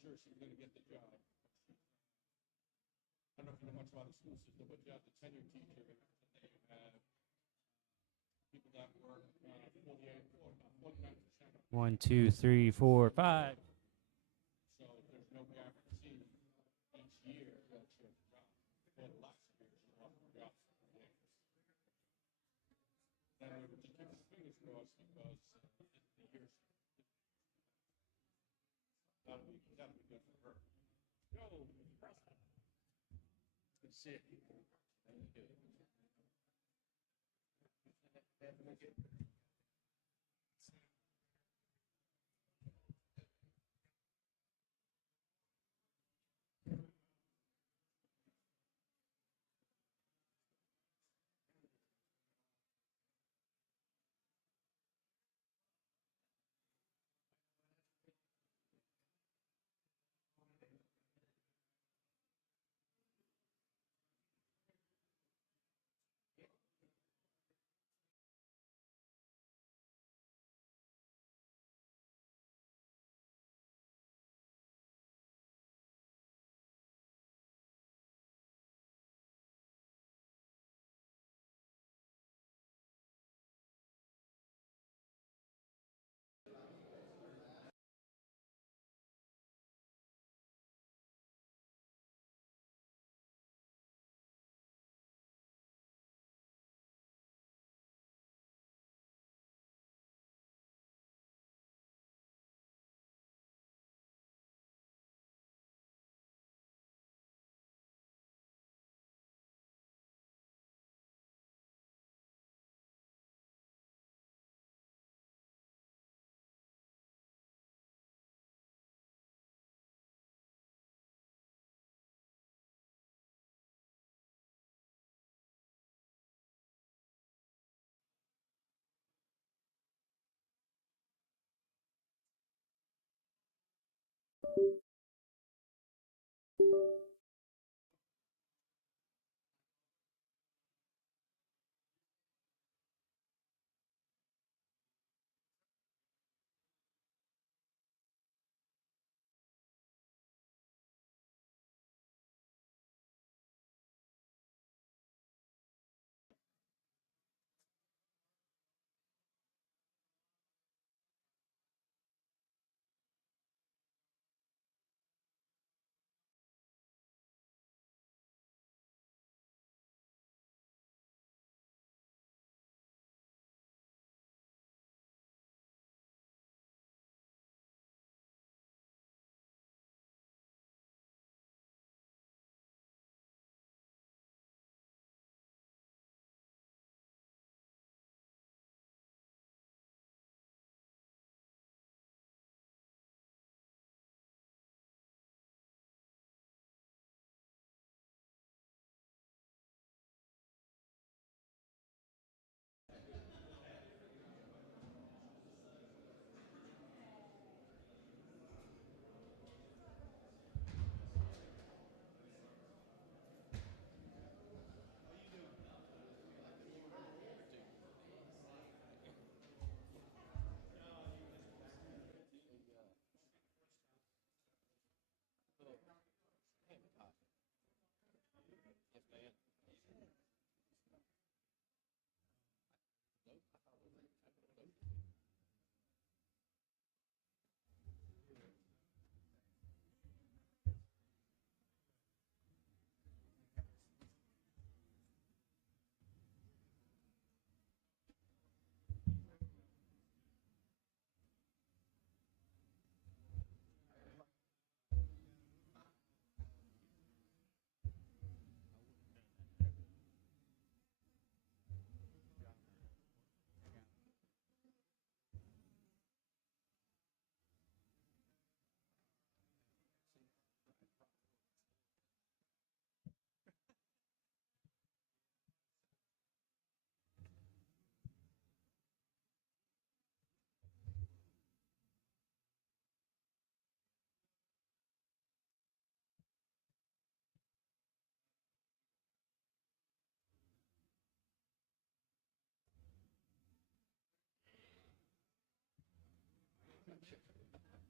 sure she was going to get the job. I don't know if you know much about the school system, but you have the tenure teacher, and then you have people that work 49%. 1, 2, 3, 4, 5. So there's no guarantee each year that you're job. Well, last year she lost her job. Then we would just keep our fingers crossed because the years that'll be good for her. Yo, good to see you.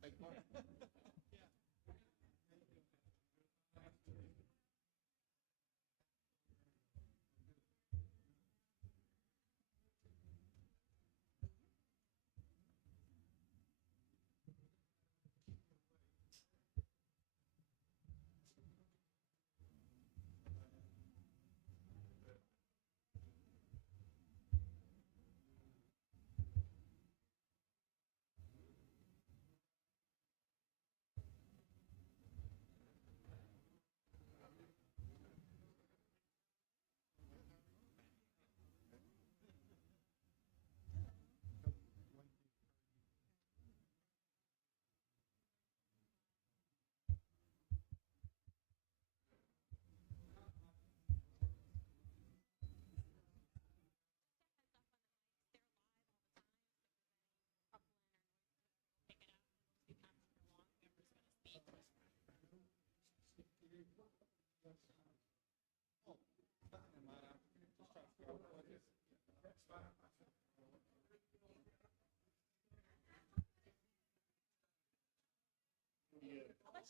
Thank you.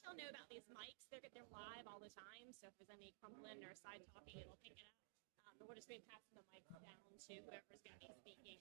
let y'all know about these mics. They're live all the time, so if there's any crumbling or side talking, it'll pick it up. But we're just going to be passing the mics down to whoever's going to be speaking about.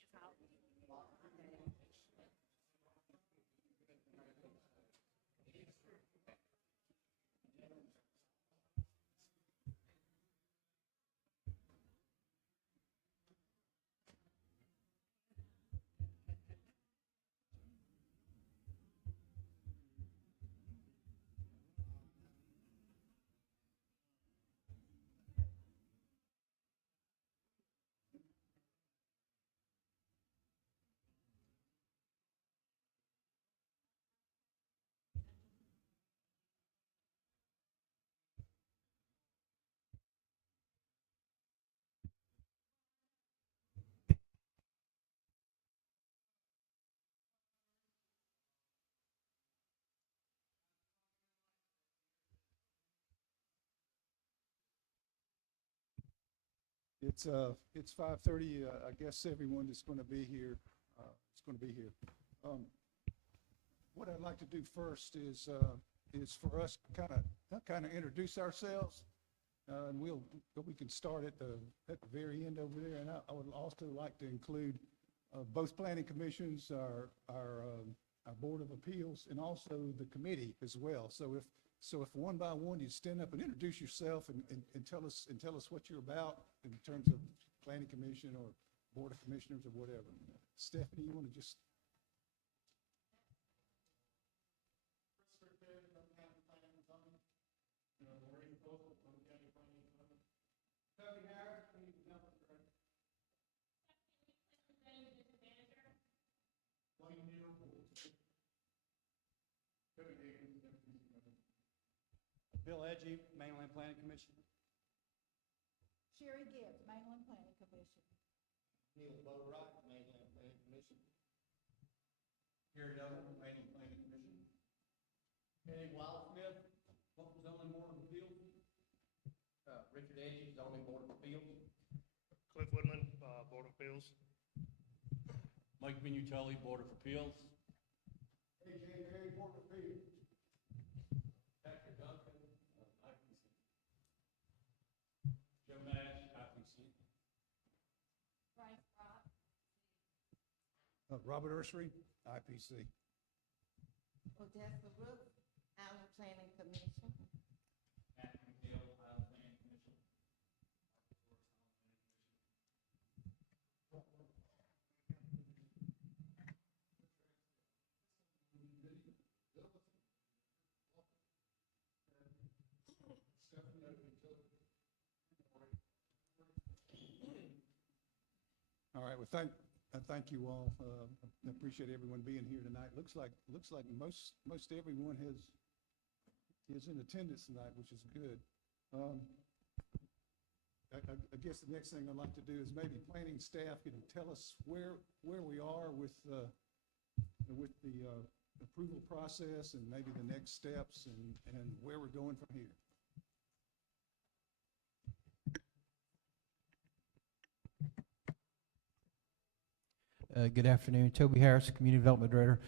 It's 5:30. I guess everyone that's going to be here is going to be here. What I'd like to do first is for us kind of introduce ourselves, and we can start at the very end over there. And I would also like to include both planning commissions, our Board of Appeals, and also the committee as well. So if one by one you stand up and introduce yourself and tell us what you're about in terms of planning commission or board of commissioners or whatever. Stephanie, you want to just? Toby Harris, Community Development Director. Wayne Neal, Cody Higgins, Deputy Mayor. Bill Edgy, Mainland Planning Commission. Sherry Gibbs, Mainland Planning Commission. Neil Boatright, Mainland Planning Commission. Gary Dillon, Mainland Planning Commission. Kenny Wildsmith, Zoning Board of Appeals. Richard Edgy, Zoning Board of Appeals. Cliff Woodland, Board of Appeals. Mike Minutelli, Board of Appeals. AJ Berry, Board of Appeals. Patrick Duncan, IPC. Joe Nash, IPC. Frank Rock. Robert Ursery, IPC. Odessa Brooks, Allen Planning Commission. Matt McNeil, Island Planning Commission. All right. Well, thank you all. I appreciate everyone being here tonight. Looks like most everyone is in attendance tonight, which is good. I guess the next thing I'd like to do is maybe planning staff can tell us where we are with the approval process and maybe the next steps and where we're going from here. Good afternoon. Toby Harris, Community Development Director.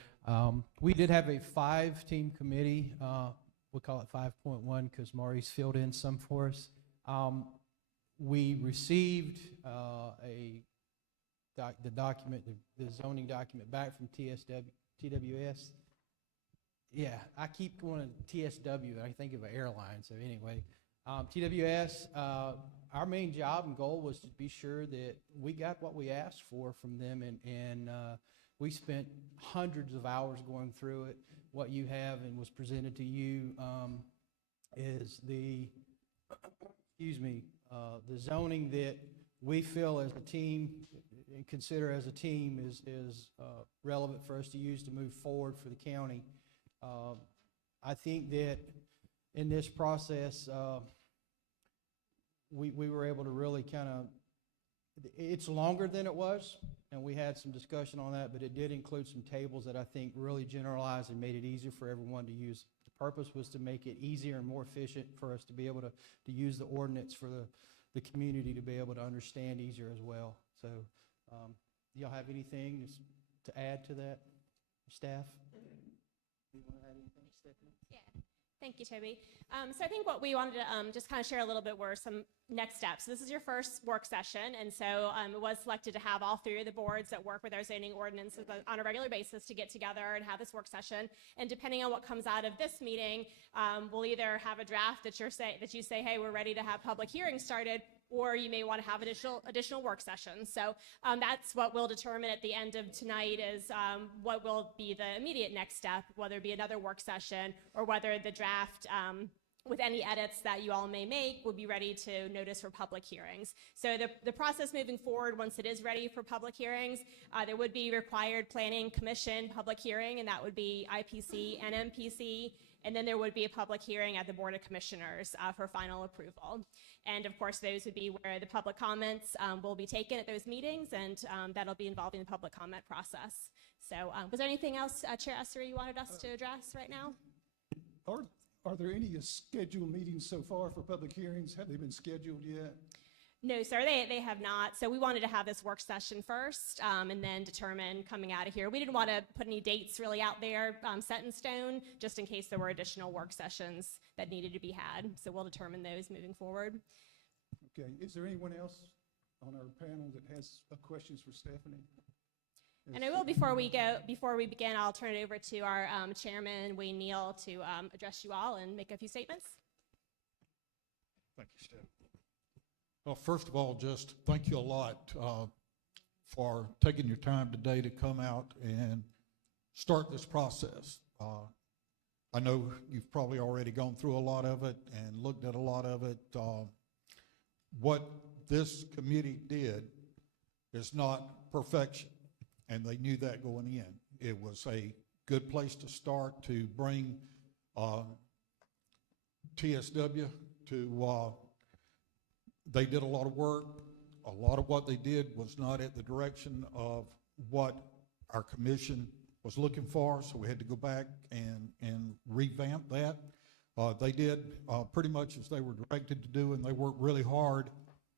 We did have a 5-team committee. We'll call it 5.1 because Maurice filled in some for us. We received the document, the zoning document back from TWS. Yeah, I keep going to TSW. I think of an airline. So anyway, TWS, our main job and goal was to be sure that we got what we asked for from them, and we spent hundreds of hours going through it. What you have and was presented to you is the zoning that we feel as a team and consider as a team is relevant for us to use to move forward for the county. I think that in this process, we were able to really kind of, it's longer than it was, and we had some discussion on that, but it did include some tables that I think really generalized and made it easier for everyone to use. The purpose was to make it easier and more efficient for us to be able to use the ordinance for the community to be able to understand easier as well. So, y'all have anything to add to that, staff? You want to add anything, Stephanie? Yeah. Thank you, Toby. So I think what we wanted to just kind of share a little bit were some next steps. This is your first work session, and so it was selected to have all three of the boards that work with our zoning ordinances on a regular basis to get together and have this work session. And depending on what comes out of this meeting, we'll either have a draft that you say, hey, we're ready to have public hearings started, or you may want to have additional work sessions. So that's what we'll determine at the end of tonight is what will be the immediate next step, whether it be another work session or whether the draft with any edits that you all may make will be ready to notice for public hearings. So the process moving forward, once it is ready for public hearings, there would be required planning commission public hearing, and that would be IPC and MPC. And then there would be a public hearing at the Board of Commissioners for final approval. And of course, those would be where the public comments will be taken at those meetings, and that'll be involving the public comment process. So was there anything else, Chair Esser, you wanted us to address right now? Are there any scheduled meetings so far for public hearings? Have they been scheduled yet? No, sir, they have not. So we wanted to have this work session first and then determine coming out of here. We didn't want to put any dates really out there set in stone, just in case there were additional work sessions that needed to be had. So we'll determine those moving forward. Okay, is there anyone else on our panel that has questions for Stephanie? And I will, before we begin, I'll turn it over to our chairman, Wayne Neal, to address you all and make a few statements. Thank you, Steph. Well, first of all, just thank you a lot for taking your time today to come out and start this process. I know you've probably already gone through a lot of it and looked at a lot of it. What this committee did is not perfection, and they knew that going in. It was a good place to start to bring TSW to, they did a lot of work. A lot of what they did was not at the direction of what our commission was looking for, so we had to go back and revamp that. They did pretty much as they were directed to do, and they worked really hard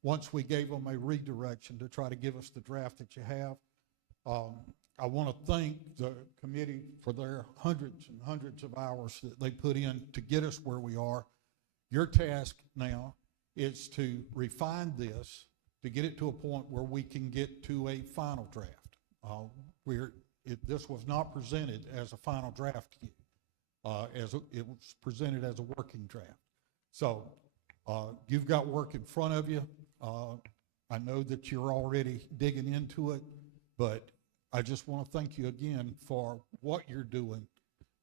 once we gave them a redirection to try to give us the draft that you have. I want to thank the committee for their hundreds and hundreds of hours that they put in to get us where we are. Your task now is to refine this to get it to a point where we can get to a final draft. This was not presented as a final draft, it was presented as a working draft. So you've got work in front of you. I know that you're already digging into it, but I just want to thank you again for what you're doing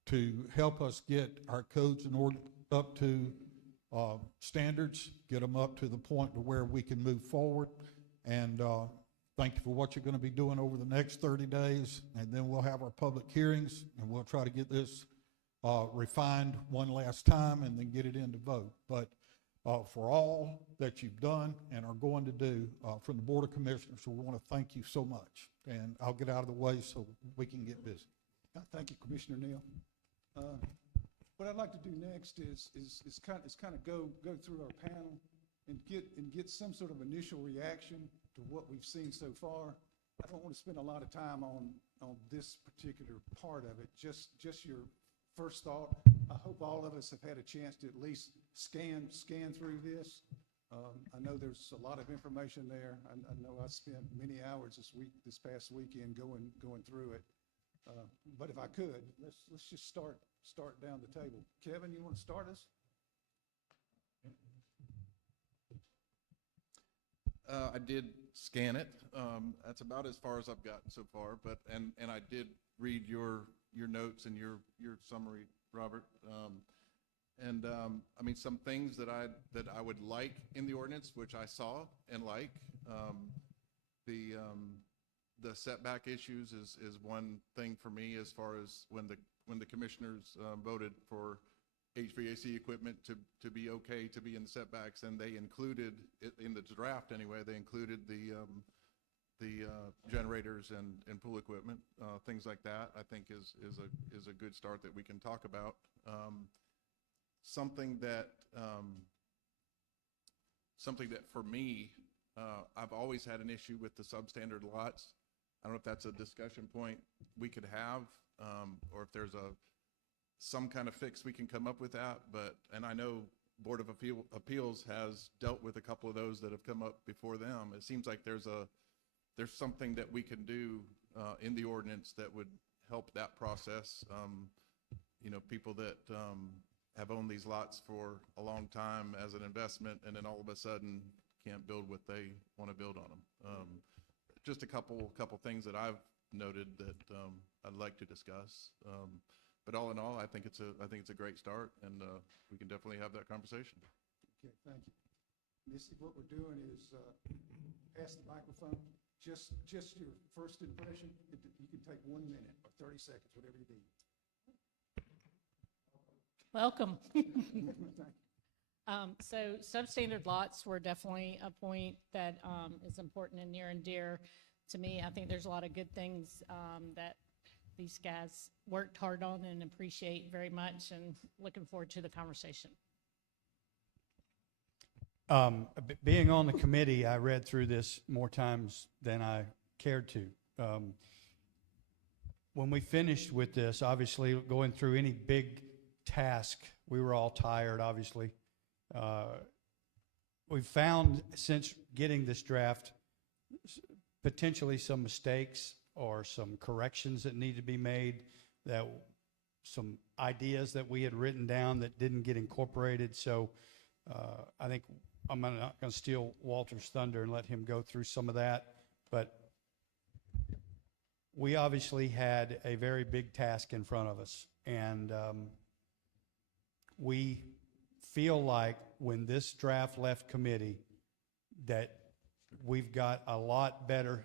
to help us get our codes and ordinances up to standards, get them up to the point to where we can move forward. And thank you for what you're going to be doing over the next 30 days. And then we'll have our public hearings, and we'll try to get this refined one last time and then get it into vote. But for all that you've done and are going to do from the Board of Commissioners, we want to thank you so much. And I'll get out of the way so we can get busy. Thank you, Commissioner Neal. What I'd like to do next is kind of go through our panel and get some sort of initial reaction to what we've seen so far. I don't want to spend a lot of time on this particular part of it. Just your first thought. I hope all of us have had a chance to at least scan through this. I know there's a lot of information there. I know I spent many hours this past weekend going through it. But if I could, let's just start down the table. Kevin, you want to start us? I did scan it. That's about as far as I've gotten so far. But and I did read your notes and your summary, Robert. I mean, some things that I would like in the ordinance, which I saw and like. The setback issues is one thing for me, as far as when the commissioners voted for HVAC equipment to be okay to be in the setbacks, and they included it in the draft anyway. They included the generators and pool equipment, things like that. I think is a good start that we can talk about. Something that for me, I've always had an issue with the substandard lots. I don't know if that's a discussion point we could have, or if there's some kind of fix we can come up with that, and I know Board of Appeals has dealt with a couple of those that have come up before them. It seems like there's something that we can do in the ordinance that would help that process. People that have owned these lots for a long time as an investment, and then all of a sudden can't build what they want to build on them. Just a couple things that I've noted that I'd like to discuss. But all in all, I think it's a great start, and we can definitely have that conversation. Okay, thank you. Missy, what we're doing is pass the microphone. Just your first impression. You can take 1 minute or 30 seconds, whatever you need. Welcome. Thank you. So substandard lots were definitely a point that is important and near and dear to me. I think there's a lot of good things that these guys worked hard on and appreciate very much, and looking forward to the conversation. Being on the committee, I read through this more times than I cared to. When we finished with this, obviously going through any big task, we were all tired, obviously. We've found, since getting this draft, potentially some mistakes or some corrections that need to be made, that some ideas that we had written down that didn't get incorporated. So I think I'm not going to steal Walter's thunder and let him go through some of that, but we obviously had a very big task in front of us, and we feel like when this draft left committee that we've got a lot better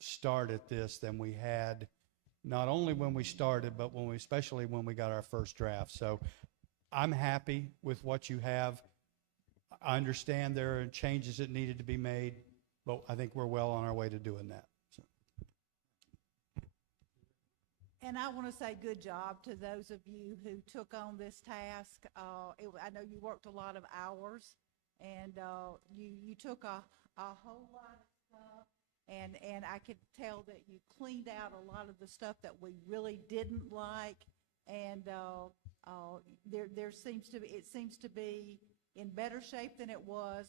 start at this than we had, not only when we started, but especially when we got our first draft. So I'm happy with what you have. I understand there are changes that needed to be made, but I think we're well on our way to doing that. So. And I want to say good job to those of you who took on this task. I know you worked a lot of hours, and you took a whole lot of stuff, and I could tell that you cleaned out a lot of the stuff that we really didn't like, and it seems to be in better shape than it was,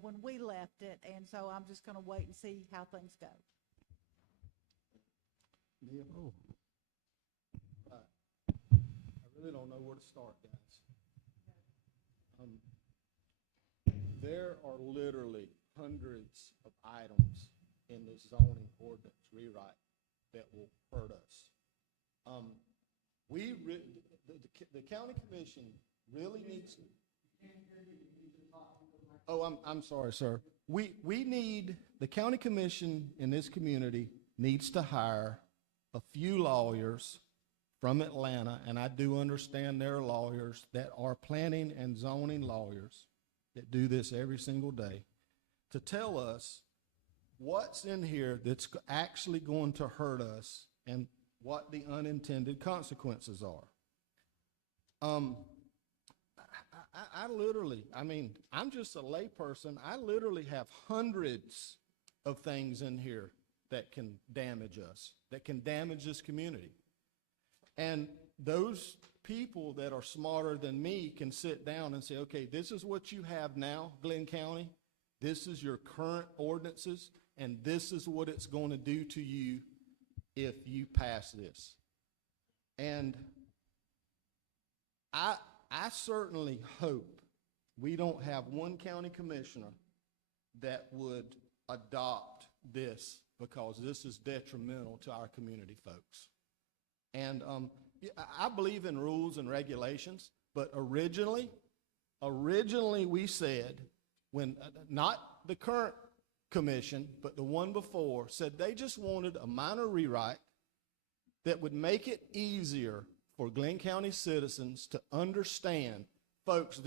when we left it, and so I'm just going to wait and see how things go. Neil? Oh. I really don't know where to start, guys. There are literally hundreds of items in this zoning ordinance rewrite that will hurt us. The county commission really needs. Oh, I'm sorry, sir. The county commission in this community needs to hire a few lawyers from Atlanta, and I do understand there are lawyers that are planning and zoning lawyers that do this every single day, to tell us what's in here that's actually going to hurt us and what the unintended consequences are. I'm just a layperson. I literally have hundreds of things in here that can damage us, that can damage this community. And those people that are smarter than me can sit down and say, okay, this is what you have now, Glynn County. This is your current ordinances, and this is what it's going to do to you if you pass this. And I certainly hope we don't have one county commissioner that would adopt this, because this is detrimental to our community, folks. And I believe in rules and regulations, but originally we said, when not the current commission, but the one before, said they just wanted a minor rewrite that would make it easier for Glynn County citizens to understand, folks,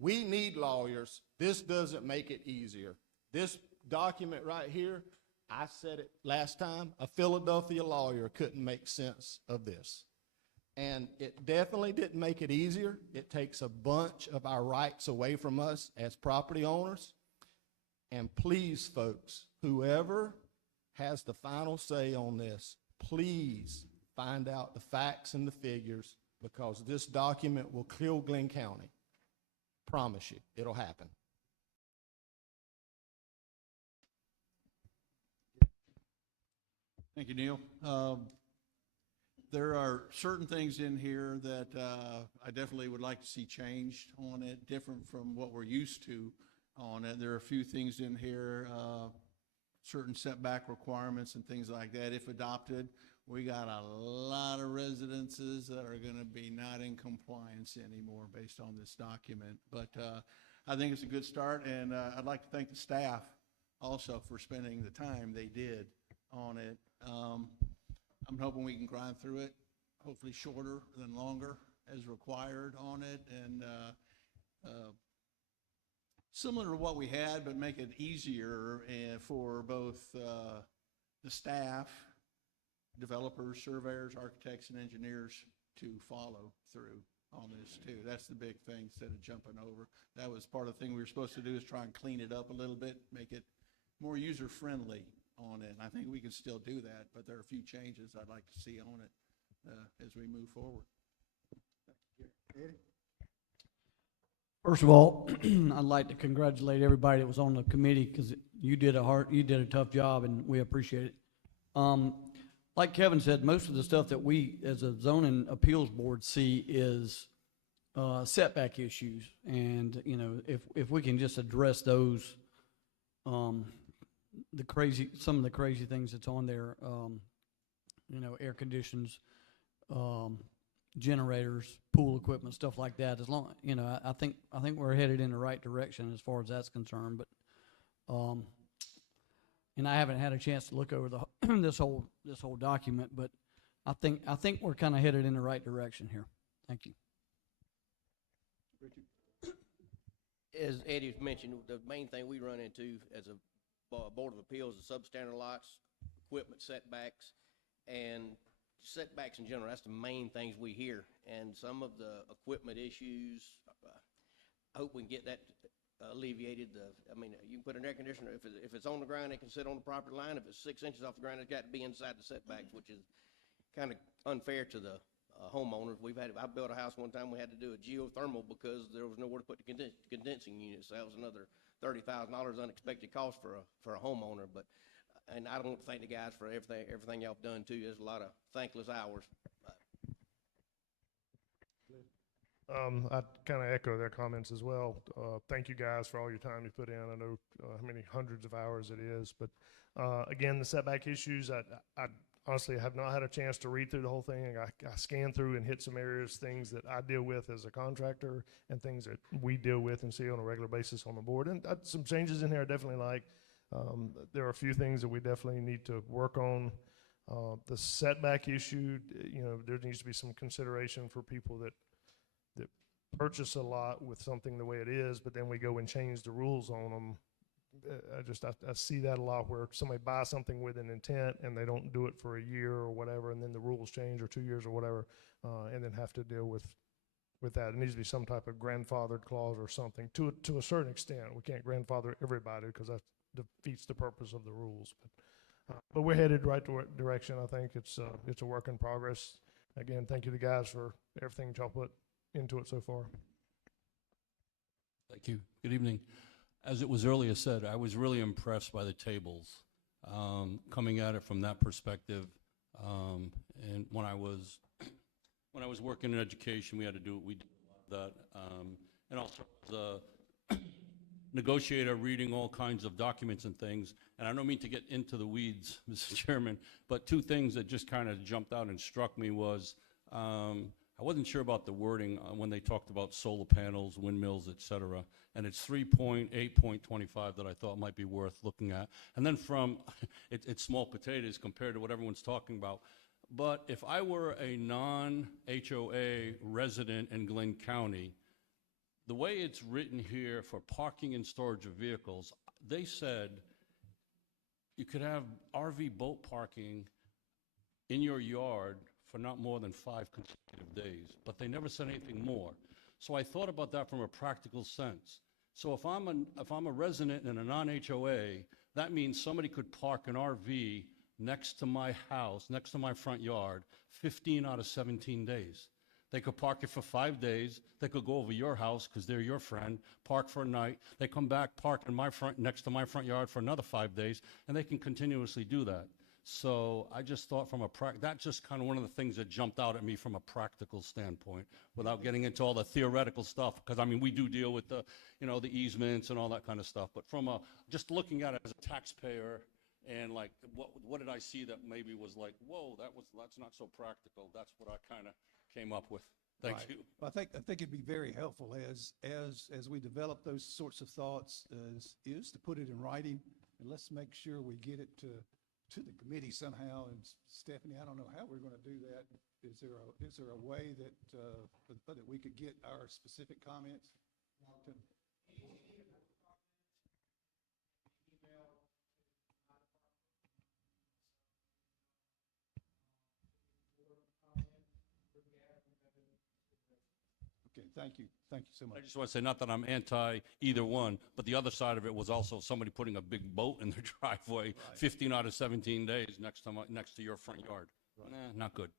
we need lawyers. This doesn't make it easier. This document right here, I said it last time, a Philadelphia lawyer couldn't make sense of this. And it definitely didn't make it easier. It takes a bunch of our rights away from us as property owners. And please, folks, whoever has the final say on this, please find out the facts and the figures, because this document will kill Glynn County. Promise you, it'll happen. Thank you, Neil. There are certain things in here that I definitely would like to see changed on it, different from what we're used to on it. There are a few things in here, certain setback requirements and things like that. If adopted, we got a lot of residences that are going to be not in compliance anymore based on this document. But I think it's a good start, and I'd like to thank the staff also for spending the time they did on it. I'm hoping we can grind through it, hopefully shorter than longer as required on it, and similar to what we had, but make it easier for both the staff, developers, surveyors, architects, and engineers to follow through on this too. That's the big thing instead of jumping over. That was part of the thing we were supposed to do, is try and clean it up a little bit, make it more user-friendly on it. And I think we can still do that, but there are a few changes I'd like to see on it as we move forward. Eddie? First of all, I'd like to congratulate everybody that was on the committee, because you did a tough job, and we appreciate it. Like Kevin said, most of the stuff that we as a zoning appeals board see is setback issues, and if we can just address those, some of the crazy things that's on there, air conditions, generators, pool equipment, stuff like that. As long, I think we're headed in the right direction as far as that's concerned. But and I haven't had a chance to look over this whole document, but I think we're kind of headed in the right direction here. Thank you. As Eddie mentioned, the main thing we run into as a Board of Appeals is substandard lots, equipment setbacks, and setbacks in general. That's the main things we hear. And some of the equipment issues, I hope we can get that alleviated. You can put an air conditioner, if it's on the ground, it can sit on the property line. If it's 6 inches off the ground, it's got to be inside the setbacks, which is kind of unfair to the homeowners. I built a house one time, we had to do a geothermal because there was nowhere to put the condensing unit, so that was another $30,000 unexpected cost for a homeowner. But and I don't thank the guys for everything y'all have done too. There's a lot of thankless hours. I kind of echo their comments as well. Thank you guys for all your time you put in. I know how many hundreds of hours it is, but again, the setback issues, I honestly have not had a chance to read through the whole thing. I scanned through and hit some areas, things that I deal with as a contractor and things that we deal with and see on a regular basis on the board. And some changes in here I definitely like. There are a few things that we definitely need to work on. The setback issue, there needs to be some consideration for people that purchase a lot with something the way it is, but then we go and change the rules on them. I see that a lot, where somebody buys something with an intent and they don't do it for a year or whatever, and then the rules change, or 2 years or whatever, and then have to deal with that. It needs to be some type of grandfathered clause or something to a certain extent. We can't grandfather everybody because that defeats the purpose of the rules. But we're headed right direction. I think it's a work in progress. Again, thank you to the guys for everything y'all put into it so far. Thank you. Good evening. As it was earlier said, I was really impressed by the tables, coming at it from that perspective. And when I was working in education, we had to do we did that, and also as a negotiator, reading all kinds of documents and things. And I don't mean to get into the weeds, Mr. Chairman, but two things that just kind of jumped out and struck me was, I wasn't sure about the wording when they talked about solar panels, windmills, et cetera. And it's 3.8.25 that I thought might be worth looking at. And then it's small potatoes compared to what everyone's talking about. But if I were a non-HOA resident in Glynn County, the way it's written here for parking and storage of vehicles, they said you could have RV boat parking in your yard for not more than 5 consecutive days, but they never said anything more. So I thought about that from a practical sense. So if I'm a resident in a non-HOA, that means somebody could park an RV next to my house, next to my front yard, 15 out of 17 days. They could park it for 5 days. They could go over your house because they're your friend, park for a night. They come back, park in my front, next to my front yard for another 5 days, and they can continuously do that. So I just thought that's just kind of one of the things that jumped out at me from a practical standpoint, without getting into all the theoretical stuff. Because I mean, we do deal with the, the easements and all that kind of stuff. But from just looking at it as a taxpayer, and like, what did I see that maybe was like, whoa, that's not so practical. That's what I kind of came up with. Thank Right. you. I think it'd be very helpful as we develop those sorts of thoughts is to put it in writing, and let's make sure we get it to the committee somehow. And Stephanie, I don't know how we're going to do that. Is there a way that we could get our specific comments to? Okay, thank you so much. I just want to say, not that I'm anti either one, but the other side of it was also somebody putting a big boat in their driveway, 15 out of 17 days next to your front yard. Nah, not good.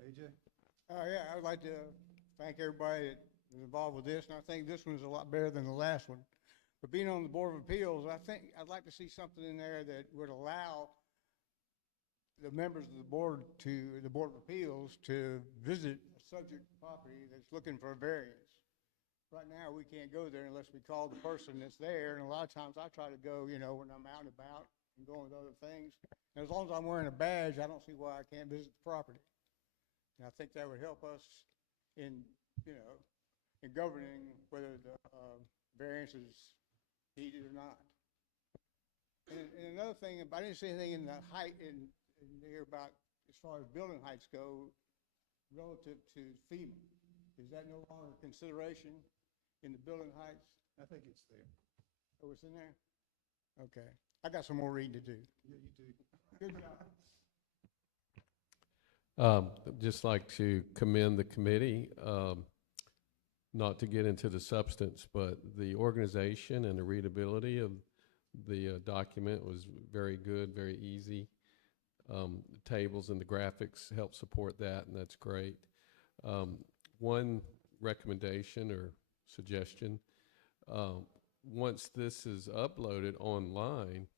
AJ? Yeah, I would like to thank everybody that was involved with this, and I think this one's a lot better than the last one. But being on the Board of Appeals, I think I'd like to see something in there that would allow the members of the Board of Appeals to visit a subject property that's looking for a variance. Right now, we can't go there unless we call the person that's there, and a lot of times I try to go, when I'm out and about and going with other things. And as long as I'm wearing a badge, I don't see why I can't visit the property. And I think that would help us in governing whether the variance is needed or not. And another thing, I didn't see anything in the height in here about as far as building heights go relative to FEMA. Is that no longer a consideration in the building heights? I think it's there. Oh, it's in there? Okay. I got some more reading to do. Yeah, you do. Good job. Just like to commend the committee, not to get into the substance, but the organization and the readability of the document was very good, very easy. The tables and the graphics help support that, and that's great. One recommendation or suggestion, once this is uploaded online,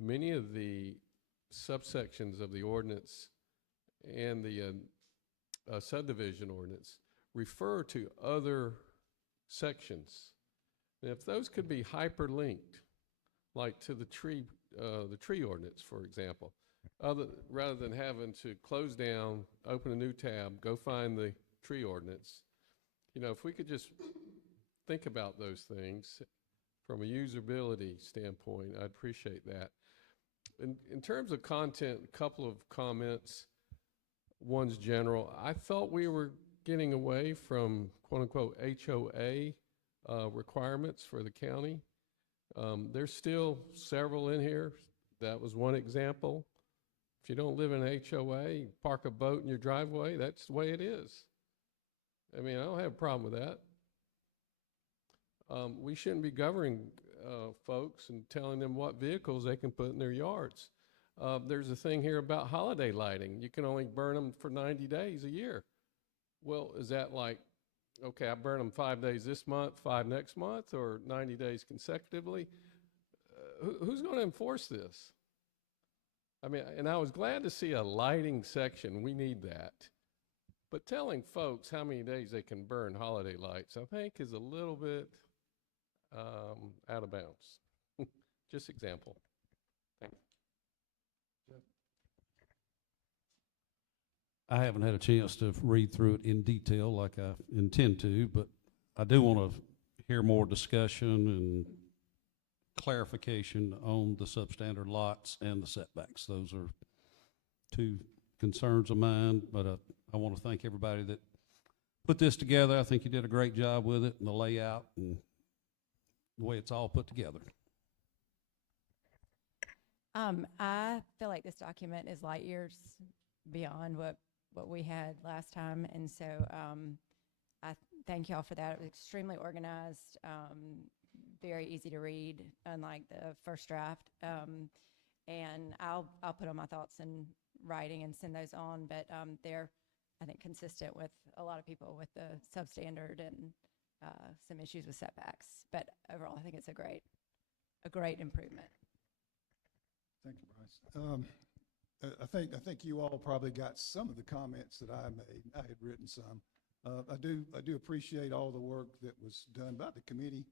many of the subsections of the ordinance and the subdivision ordinance refer to other sections. And if those could be hyperlinked, like to the tree ordinance, for example, rather than having to close down, open a new tab, go find the tree ordinance, if we could just think about those things from a usability standpoint, I'd appreciate that. In terms of content, a couple of comments. One's general. I thought we were getting away from quote-unquote HOA requirements for the county. There's still several in here. That was one example. If you don't live in an HOA, you park a boat in your driveway, that's the way it is. I mean, I don't have a problem with that. We shouldn't be governing folks and telling them what vehicles they can put in their yards. There's a thing here about holiday lighting. You can only burn them for 90 days a year. Well, is that like, okay, I burn them 5 days this month, 5 next month, or 90 days consecutively? Who's going to enforce this? I mean, and I was glad to see a lighting section. We need that. But telling folks how many days they can burn holiday lights, I think, is a little bit out of bounds. Just example. Thank you. I haven't had a chance to read through it in detail like I intend to, but I do want to hear more discussion and clarification on the substandard lots and the setbacks. Those are two concerns of mine, but I want to thank everybody that put this together. I think you did a great job with it and the layout and the way it's all put together. I feel like this document is light years beyond what we had last time, and so I thank y'all for that. It was extremely organized, very easy to read, unlike the first draft. And I'll put all my thoughts in writing and send those on, but they're, I think, consistent with a lot of people with the substandard and some issues with setbacks. But overall, I think it's a great improvement. Thank you, Bryce. I think you all probably got some of the comments that I made. I had written some. I do appreciate all the work that was done by the committee,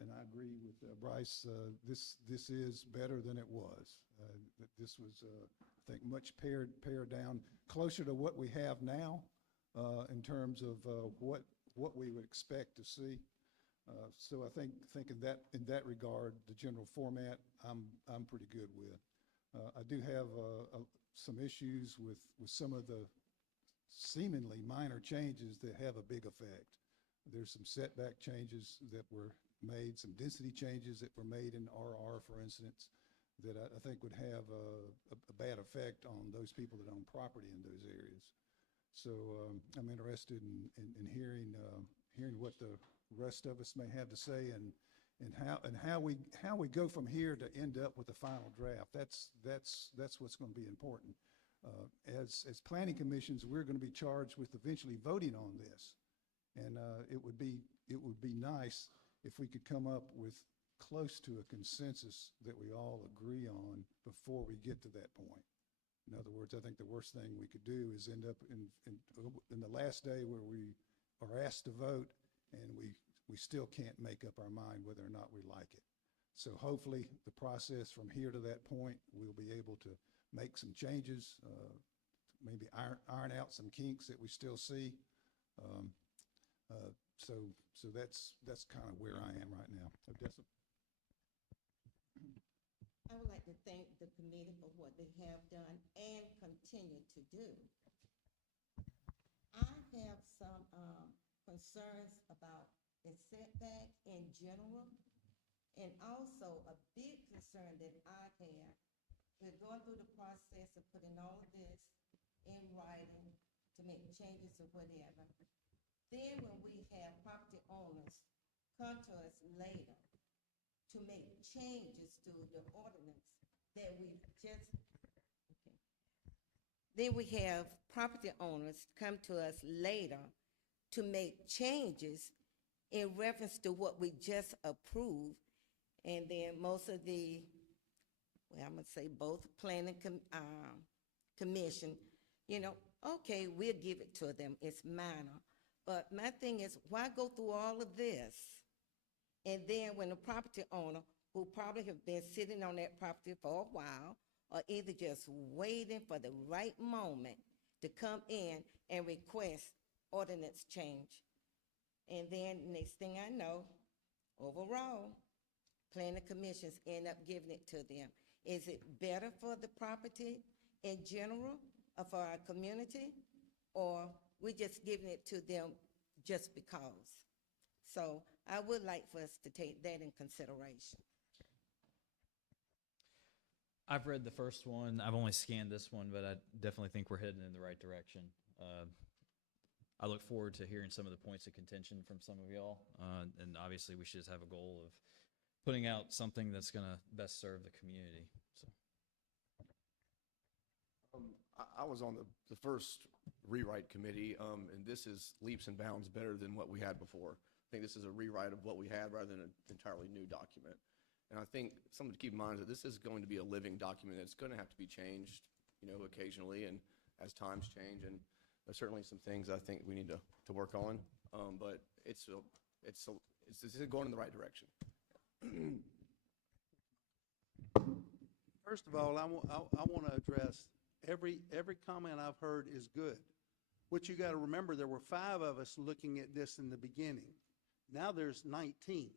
and I agree with Bryce. This is better than it was. That this was, I think, much pared down, closer to what we have now in terms of what we would expect to see. So I think in that regard, the general format, I'm pretty good with. I do have some issues with some of the seemingly minor changes that have a big effect. There's some setback changes that were made, some density changes that were made in RR, for instance, that I think would have a bad effect on those people that own property in those areas. So I'm interested in hearing what the rest of us may have to say and how we go from here to end up with the final draft. That's what's going to be important. As planning commissions, we're going to be charged with eventually voting on this, and it would be nice if we could come up with close to a consensus that we all agree on before we get to that point. In other words, I think the worst thing we could do is end up in the last day where we are asked to vote and we still can't make up our mind whether or not we like it. So hopefully the process from here to that point, we'll be able to make some changes, maybe iron out some kinks that we still see. So that's kind of where I am right now. Odessa? I would like to thank the committee for what they have done and continue to do. I have some concerns about the setback in general, and also a big concern that I have. We're going through the process of putting all of this in writing to make changes or whatever. Then when we have property owners come to us later to make changes to the ordinance that we just, okay. Then we have property owners come to us later to make changes in reference to what we just approved. And then most of the, well, I'm gonna say both planning commission, okay, we'll give it to them, it's minor. But my thing is, why go through all of this? And then when the property owner, who probably have been sitting on that property for a while, or either just waiting for the right moment to come in and request ordinance change. And then next thing I know, overall, planning commissions end up giving it to them. Is it better for the property in general or for our community? Or we just giving it to them just because? So I would like for us to take that in consideration. I've read the first one. I've only scanned this one, but I definitely think we're heading in the right direction. I look forward to hearing some of the points of contention from some of y'all. And obviously we should just have a goal of putting out something that's going to best serve the community. So. I was on the first rewrite committee, and this is leaps and bounds better than what we had before. I think this is a rewrite of what we had rather than an entirely new document. And I think something to keep in mind is that this is going to be a living document. It's going to have to be changed, occasionally and as times change. And there's certainly some things I think we need to work on. But it's going in the right direction. First of all, I want to address every comment I've heard is good. What you got to remember, there were 5 of us looking at this in the beginning. Now there's 19.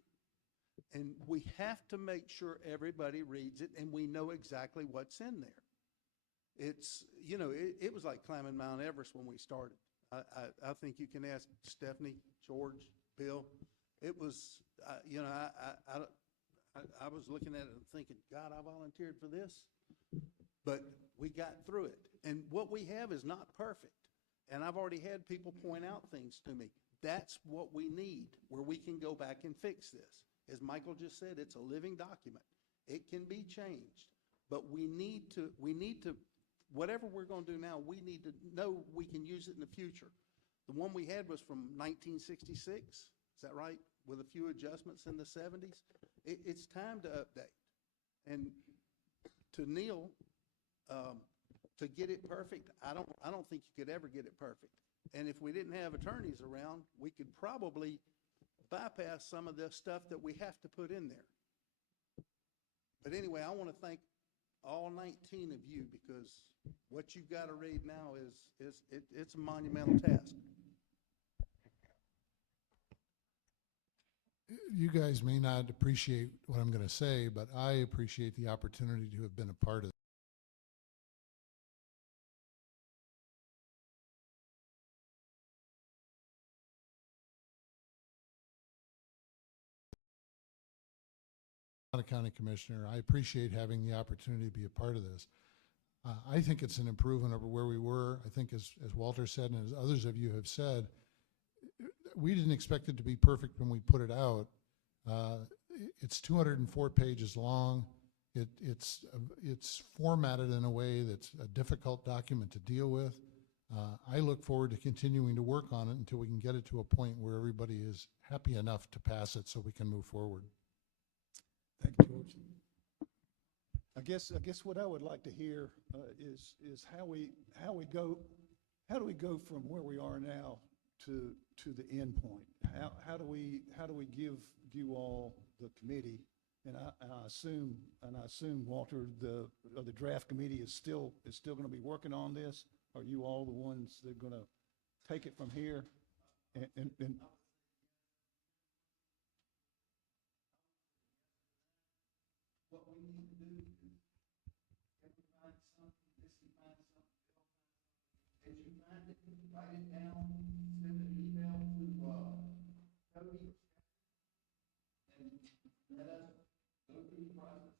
And we have to make sure everybody reads it and we know exactly what's in there. It's, it was like climbing Mount Everest when we started. I think you can ask Stephanie, George, Bill. It was, I was looking at it and thinking, God, I volunteered for this. But we got through it. And what we have is not perfect. And I've already had people point out things to me. That's what we need, where we can go back and fix this. As Michael just said, it's a living document. It can be changed. But we need to, whatever we're going to do now, we need to know we can use it in the future. The one we had was from 1966, is that right? With a few adjustments in the 70s? It's time to update. And to Neil, to get it perfect, I don't think you could ever get it perfect. And if we didn't have attorneys around, we could probably bypass some of the stuff that we have to put in there. But anyway, I want to thank all 19 of you, because what you've got to read now it's a monumental task. You guys may not appreciate what I'm going to say, but I appreciate the opportunity to have been a part of a county commissioner. I appreciate having the opportunity to be a part of this. I think it's an improvement over where we were. I think as Walter said, and as others of you have said, we didn't expect it to be perfect when we put it out. It's 204 pages long. It's formatted in a way that's a difficult document to deal with. I look forward to continuing to work on it until we can get it to a point where everybody is happy enough to pass it so we can move forward. Thank you, George. I guess what I would like to hear is how do we go from where we are now to the end point? How do we give you all, the committee, and I assume Walter, the draft committee is still going to be working on this? Are you all the ones that are going to take it from here? And What we need to do is, can we find something, this can find something, as you find it, write it down, send an email to Cody, and let us go through the process.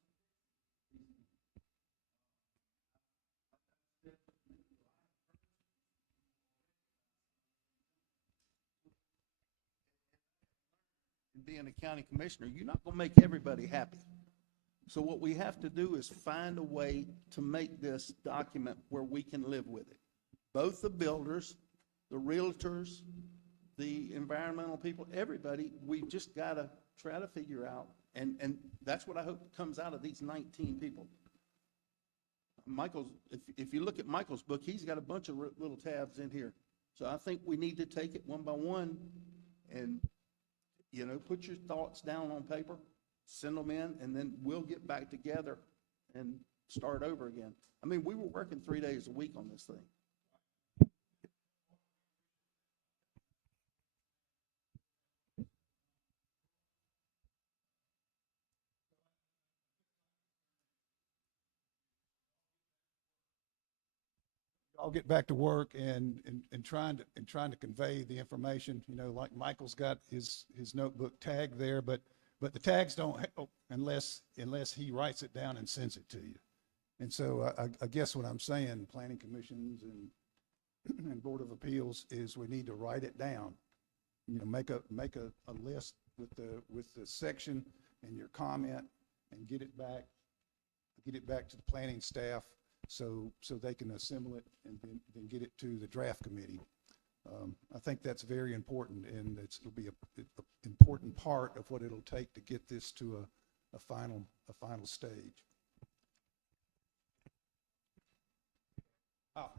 And being a county commissioner, you're not gonna make everybody happy. So what we have to do is find a way to make this document where we can live with it. Both the builders, the realtors, the environmental people, everybody, we just gotta try to figure out, and that's what I hope comes out of these 19 people. Michael's, if you look at Michael's book, he's got a bunch of little tabs in here. So I think we need to take it one by one and, put your thoughts down on paper, send them in, and then we'll get back together and start over again. I mean, we were working 3 days a week on this thing. I'll get back to work and trying to convey the information. Like Michael's got his notebook tagged there, but the tags don't help unless he writes it down and sends it to you. And so I guess what I'm saying, planning commissions and Board of Appeals, is we need to write it down. Make a list with the section and your comment, and get it back to the planning staff, so they can assemble it and then get it to the draft committee. I think that's very important, and it'll be an important part of what it'll take to get this to a final stage.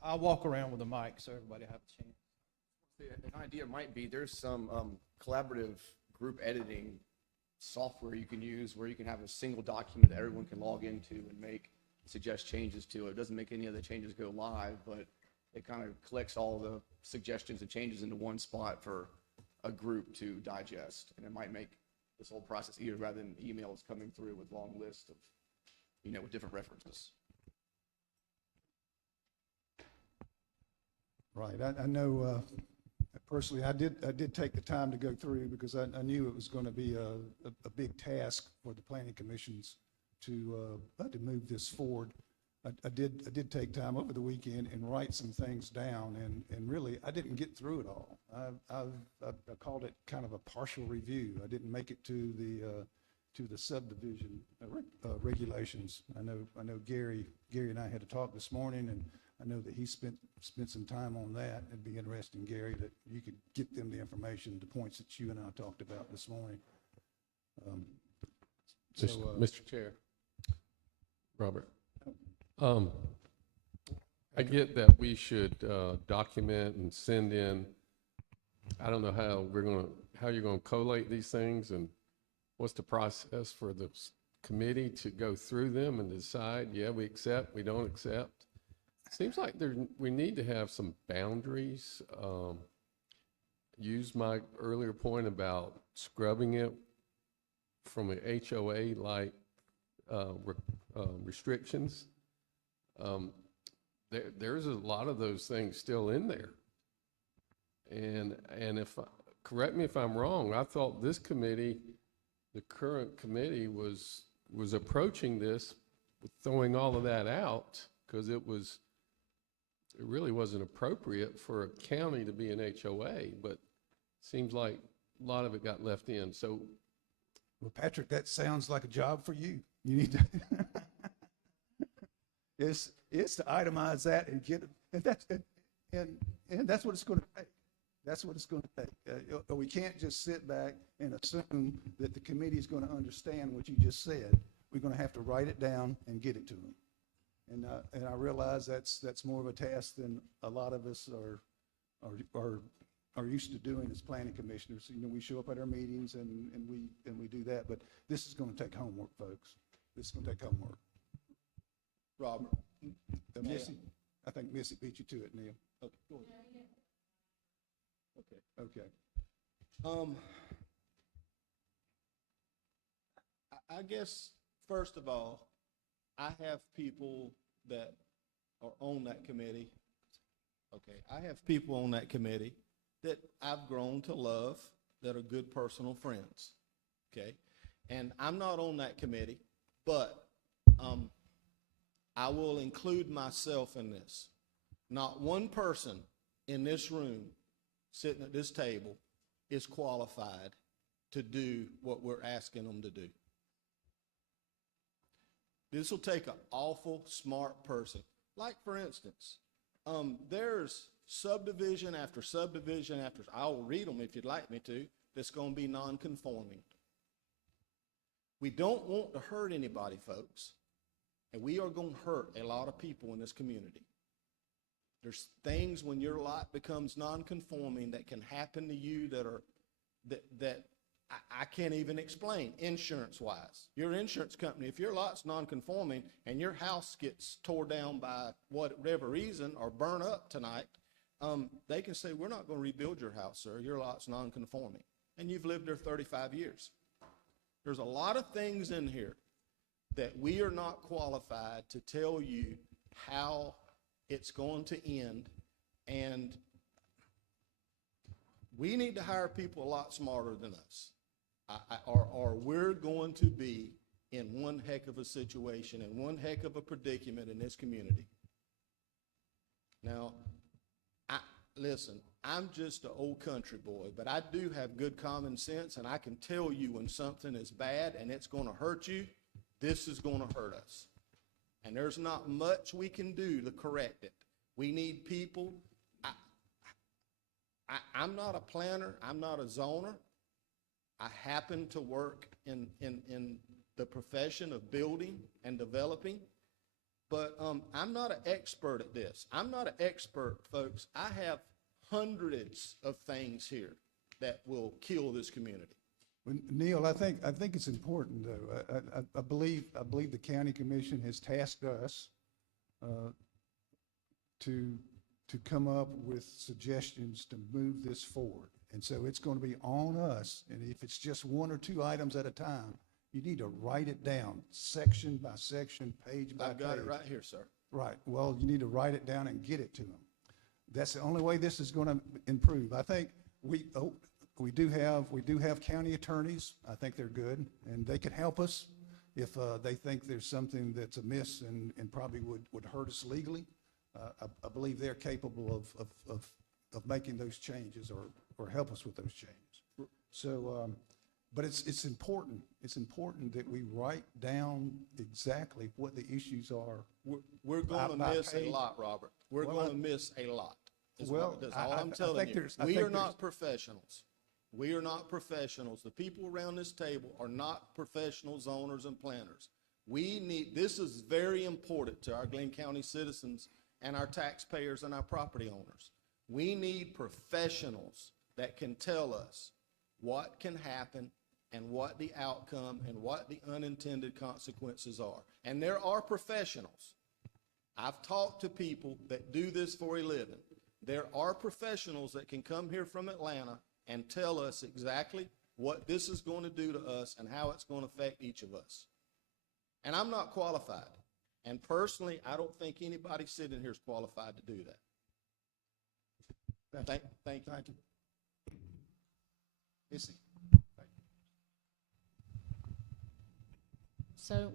I'll walk around with a mic so everybody have a chance. An idea might be, there's some collaborative group editing software you can use where you can have a single document that everyone can log into and suggest changes to. It doesn't make any of the changes go live, but it kind of collects all the suggestions and changes into one spot for a group to digest. And it might make this whole process easier rather than emails coming through with long lists of, with different references. Right. I know personally, I did take the time to go through, because I knew it was going to be a big task for the planning commissions to move this forward. I did take time over the weekend and write some things down, and really I didn't get through it all. I called it kind of a partial review. I didn't make it to the subdivision regulations. I know Gary and I had a talk this morning, and I know that he spent some time on that. It'd be interesting, Gary, that you could get them the information, the points that you and I talked about this morning. Mr. Chair, Robert, I get that we should document and send in. I don't know how you're gonna collate these things, and what's the process for the committee to go through them and decide, yeah, we accept, we don't accept. Seems like we need to have some boundaries. Use my earlier point about scrubbing it from an HOA-like restrictions. There's a lot of those things still in there. And correct me if I'm wrong, I thought this committee, the current committee, was approaching this with throwing all of that out because it really wasn't appropriate for a county to be an HOA, but seems like a lot of it got left in. So, well, Patrick, that sounds like a job for you. You need to it's to itemize that and get it, and that's what it's going to take. That's what it's going to take. We can't just sit back and assume that the committee is going to understand what you just said. We're going to have to write it down and get it to them. And I realize that's more of a task than a lot of us are used to doing as planning commissioners. You know, we show up at our meetings and we do that, but this is going to take homework, folks. This is going to take homework. Robert, Missy, I think Missy beat you to it, Neil. Okay, go ahead. Okay. I guess, first of all, I have people that are on that committee. Okay, I have people on that committee that I've grown to love, that are good personal friends. Okay, and I'm not on that committee, but I will include myself in this. Not one person in this room sitting at this table is qualified to do what we're asking them to do. This will take an awful smart person. Like, for instance, there's subdivision after subdivision after, I'll read them if you'd like me to, that's going to be non-conforming. We don't want to hurt anybody, folks, and we are going to hurt a lot of people in this community. There's things when your lot becomes non-conforming that can happen to you that I can't even explain insurance-wise. Your insurance company, if your lot's non-conforming and your house gets tore down by whatever reason or burn up tonight, they can say, we're not going to rebuild your house, sir. Your lot's non-conforming. And you've lived there 35 years. There's a lot of things in here that we are not qualified to tell you how it's going to end, and we need to hire people a lot smarter than us, or we're going to be in one heck of a situation and one heck of a predicament in this community. Now, listen, I'm just an old country boy, but I do have good common sense, and I can tell you when something is bad and it's going to hurt you, this is going to hurt us. And there's not much we can do to correct it. We need people. I'm not a planner. I'm not a zoner. I happen to work in the profession of building and developing, but I'm not an expert at this. I'm not an expert, folks. I have hundreds of things here that will kill this community. Well, Neil, I think it's important, though. I believe the county commission has tasked us to come up with suggestions to move this forward. And so it's going to be on us. And if it's just one or two items at a time, you need to write it down, section by section, page by page. I've got it right here, sir. Right. Well, you need to write it down and get it to them. That's the only way this is going to improve. I think we do have county attorneys. I think they're good, and they can help us if they think there's something that's amiss and probably would hurt us legally. I believe they're capable of making those changes or help us with those changes. So, But it's important that we write down exactly what the issues are. We're going to by miss a page. lot, Robert. We're Well, going to miss a lot. Is Well, that's I- all I- I'm I telling think you. there's- I We think are there's- not professionals. We are not professionals. The people around this table are not professional zoners and planners. This is very important to our Glynn County citizens and our taxpayers and our property owners. We need professionals that can tell us what can happen and what the outcome and what the unintended consequences are. And there are professionals. I've talked to people that do this for a living. There are professionals that can come here from Atlanta and tell us exactly what this is going to do to us and how it's going to affect each of us. And I'm not qualified. And personally, I don't think anybody sitting here is qualified to do that. Thank you. Thank you. Missy? So,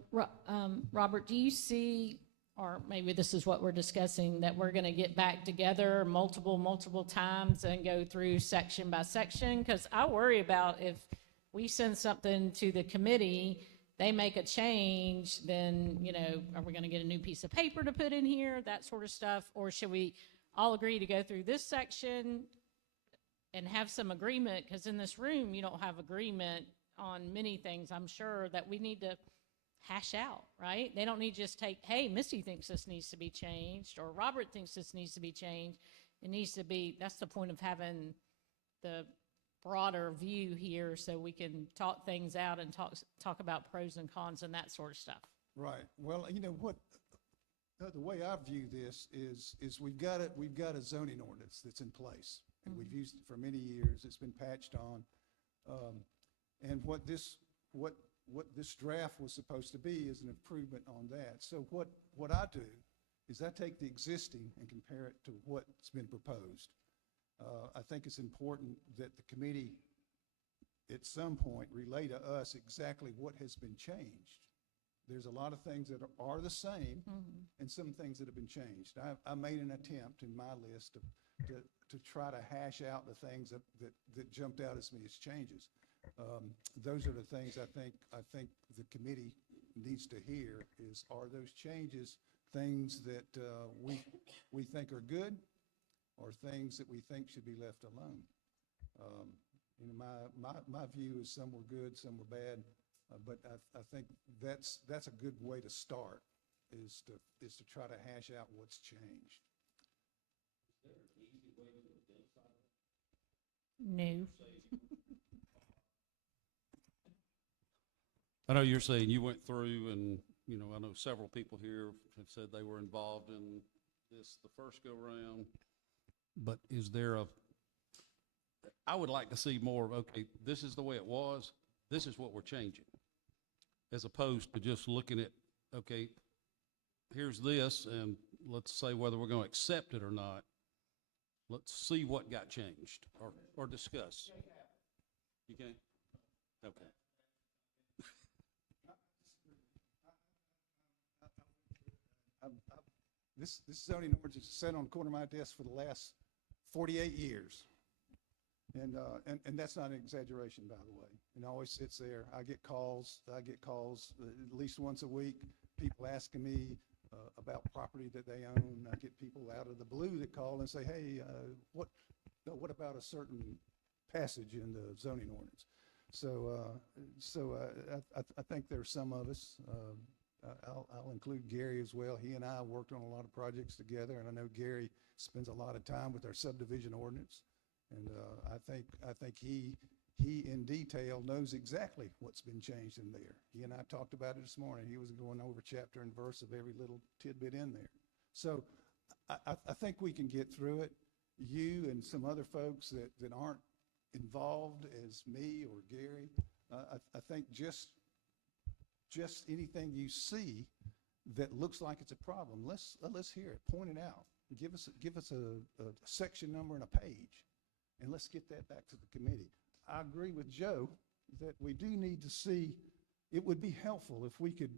Robert, do you see, or maybe this is what we're discussing, that we're going to get back together multiple times and go through section by section? Because I worry about if we send something to the committee, they make a change, then, you know, are we going to get a new piece of paper to put in here, that sort of stuff? Or should we all agree to go through this section and have some agreement? Because in this room, you don't have agreement on many things, I'm sure, that we need to hash out, right? They don't need to just take, hey, Missy thinks this needs to be changed, or Robert thinks this needs to be changed. It needs to be, that's the point of having the broader view here, so we can talk things out and talk about pros and cons and that sort of stuff. Right. Well, you know what, the way I view this is we've got a zoning ordinance that's in place, and we've used it for many years. It's been patched on. And what this draft was supposed to be is an improvement on that. So what I do is I take the existing and compare it to what's been proposed. I think it's important that the committee at some point relay to us exactly what has been changed. There's a lot of things that are the same, and some things that have been changed. I made an attempt in my list to try to hash out the things that jumped out as me as changes. Those are the things I think the committee needs to hear is, are those changes things that we think are good, or things that we think should be left alone? You know, my view is some were good, some were bad, but I think that's a good way to start, is to try to hash out what's changed. No. I know you're saying you went through, and, you know, I know several people here have said they were involved in this the first go-round, but is there I would like to see more of, okay, this is the way it was, this is what we're changing, as opposed to just looking at, okay, here's this, and let's say whether we're going to accept it or not. Let's see what got changed, or discuss. You can't? Okay. This zoning ordinance has sat on the corner of my desk for the last 48 years. And that's not an exaggeration, by the way. It always sits there. I get calls at least once a week, people asking me about property that they own. I get people out of the blue that call and say, hey, what about a certain passage in the zoning ordinance? So I think there's some of us. I'll include Gary as well. He and I worked on a lot of projects together, and I know Gary spends a lot of time with our subdivision ordinance. And I think he in detail knows exactly what's been changed in there. He and I talked about it this morning. He was going over chapter and verse of every little tidbit in there. So I think we can get through it. You and some other folks that aren't involved as me or Gary, I think just anything you see that looks like it's a problem, let's hear it, point it out. Give us a section number and a page, and let's get that back to the committee. I agree with Joe that we do need to see, it would be helpful if we could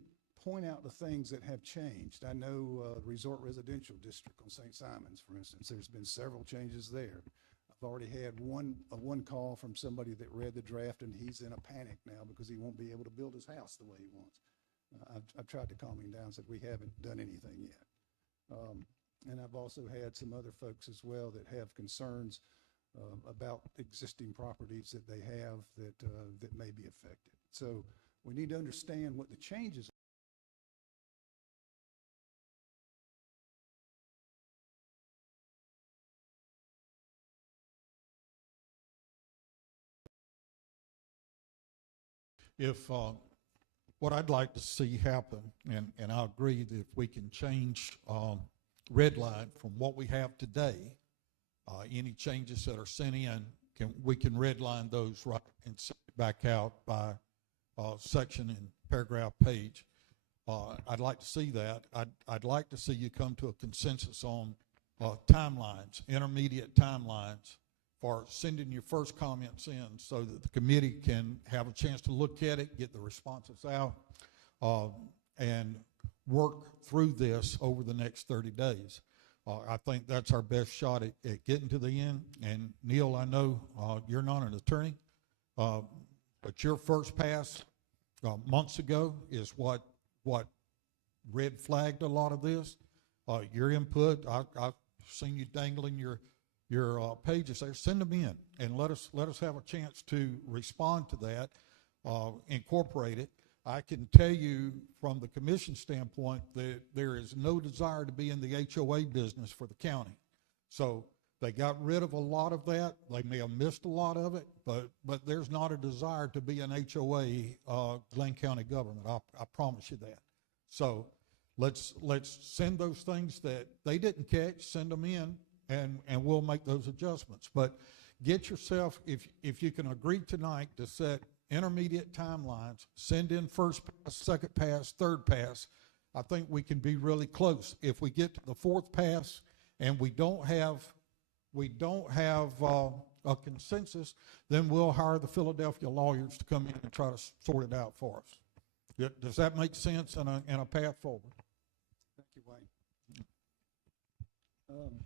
point out the things that have changed. I know Resort Residential District on St. Simons, for instance, there's been several changes there. I've already had one call from somebody that read the draft, and he's in a panic now because he won't be able to build his house the way he wants. I've tried to calm him down, said we haven't done anything yet. And I've also had some other folks as well that have concerns about existing properties that they have that may be affected. So we need to understand what the changes are. If, what I'd like to see happen, and I agree that if we can change red line from what we have today, any changes that are sent in, we can red line those right and send it back out by section and paragraph page. I'd like to see that. I'd like to see you come to a consensus on timelines, intermediate timelines for sending your first comments in so that the committee can have a chance to look at it, get the responses out, and work through this over the next 30 days. I think that's our best shot at getting to the end. And Neil, I know you're not an attorney, but your first pass months ago is what red flagged a lot of this. Your input, I've seen you dangling your pages there. Send them in and let us have a chance to respond to that, incorporate it. I can tell you from the commission standpoint that there is no desire to be in the HOA business for the county. So they got rid of a lot of that. They may have missed a lot of it, but there's not a desire to be an HOA Glynn County government. I promise you that. So let's send those things that they didn't catch, send them in, and we'll make those adjustments. But get yourself, if you can agree tonight to set intermediate timelines, send in first pass, second pass, third pass, I think we can be really close. If we get to the fourth pass and we don't have a consensus, then we'll hire the Philadelphia lawyers to come in and try to sort it out for us. Does that make sense and a path forward? Thank you, Wayne.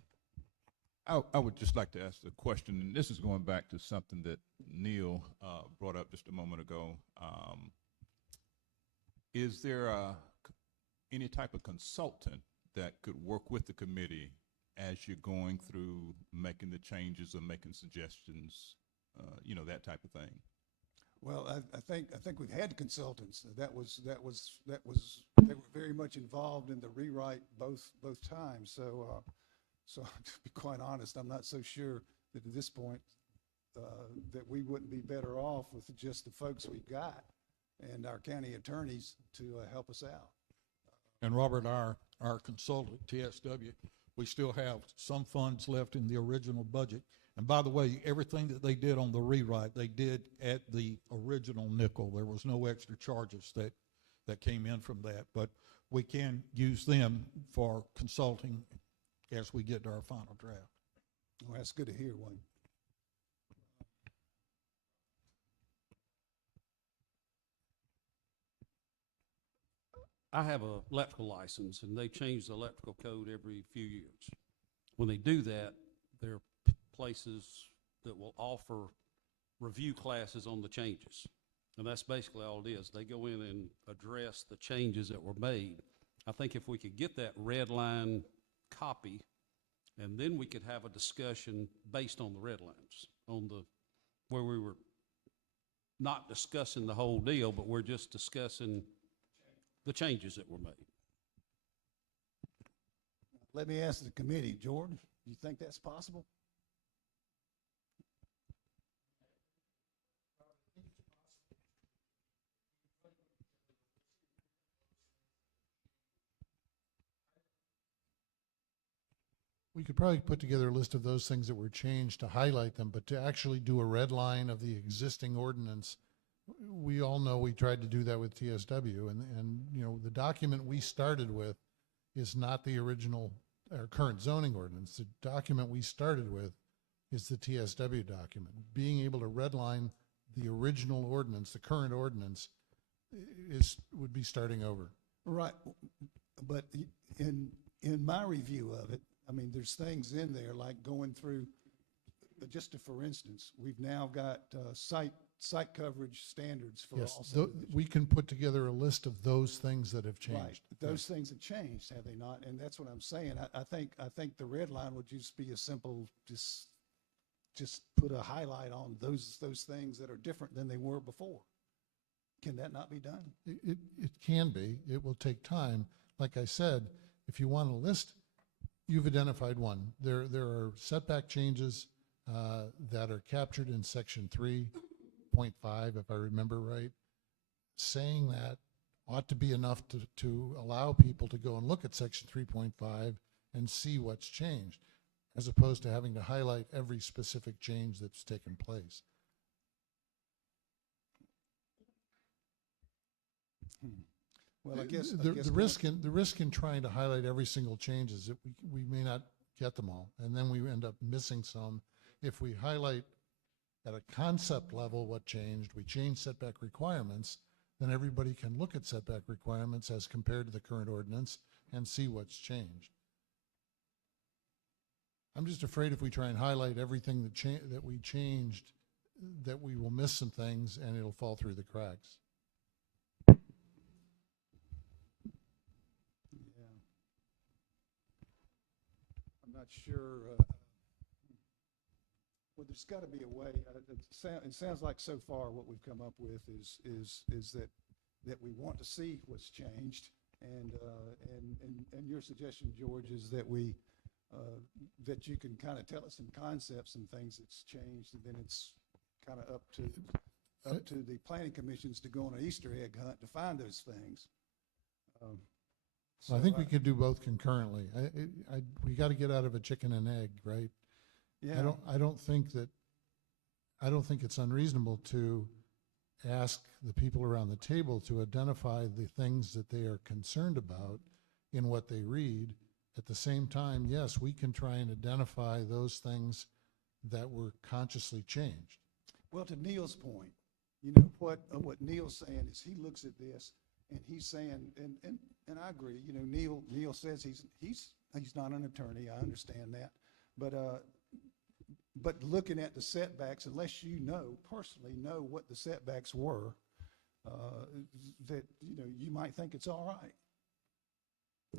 I would just like to ask a question, and this is going back to something that Neil brought up just a moment ago. Is there any type of consultant that could work with the committee as you're going through making the changes or making suggestions, that type of thing? Well, I think we've had consultants. They were very much involved in the rewrite both times. So to be quite honest, I'm not so sure that at this point that we wouldn't be better off with just the folks we've got and our county attorneys to help us out. And Robert, our consultant, TSW, we still have some funds left in the original budget. And by the way, everything that they did on the rewrite, they did at the original nickel. There was no extra charges that came in from that. But we can use them for consulting as we get to our final draft. Well, that's good to hear, Wayne. I have a electrical license, and they change the electrical code every few years. When they do that, there are places that will offer review classes on the changes. And that's basically all it is. They go in and address the changes that were made. I think if we could get that red line copy, and then we could have a discussion based on the red lines, where we were not discussing the whole deal, but we're just discussing the changes that were made. Let me ask the committee, Jordan, do you think that's possible? We could probably put together a list of those things that were changed to highlight them, but to actually do a red line of the existing ordinance, we all know we tried to do that with TSW, and the document we started with is not the original or current zoning ordinance. The document we started with is the TSW document. Being able to redline the original ordinance, the current ordinance, would be starting over. Right, but in my review of it, I mean, there's things in there like going through for instance, we've now got site coverage standards for Yes, all subdivisions. we can put together a list of those things that have changed. Right, those things have changed, have they not? And that's what I'm saying. I think the red line would just be a simple, just put a highlight on those things that are different than they were before. Can that not be done? It can be. It will take time. Like I said, if you want a list, you've identified one. There are setback changes that are captured in section 3.5, if I remember right. Saying that ought to be enough to allow people to go and look at section 3.5 and see what's changed, as opposed to having to highlight every specific change that's taken place. Well, I guess the risk in trying to highlight every single change is that we may not get them all, and then we end up missing some. If we highlight at a concept level what changed, we change setback requirements, then everybody can look at setback requirements as compared to the current ordinance and see what's changed. I'm just afraid if we try and highlight everything that we changed, that we will miss some things and it'll fall through the cracks. I'm not sure. Well, there's got to be a way. It sounds like so far what we've come up with is that we want to see what's changed, and your suggestion, George, is that that you can kind of tell us some concepts and things that's changed, and then it's kind of up to the planning commissions to go on an Easter egg hunt to find those things. I think we could do both concurrently. We got to get out of a chicken and egg, right? Yeah. I don't think it's unreasonable to ask the people around the table to identify the things that they are concerned about in what they read. At the same time, yes, we can try and identify those things that were consciously changed. Well, to Neil's point, you know, what Neil's saying is he looks at this and he's saying, and I agree, you know, Neil says he's not an attorney, I understand that, but looking at the setbacks, unless you personally know what the setbacks were, that, you know, you might think it's all right.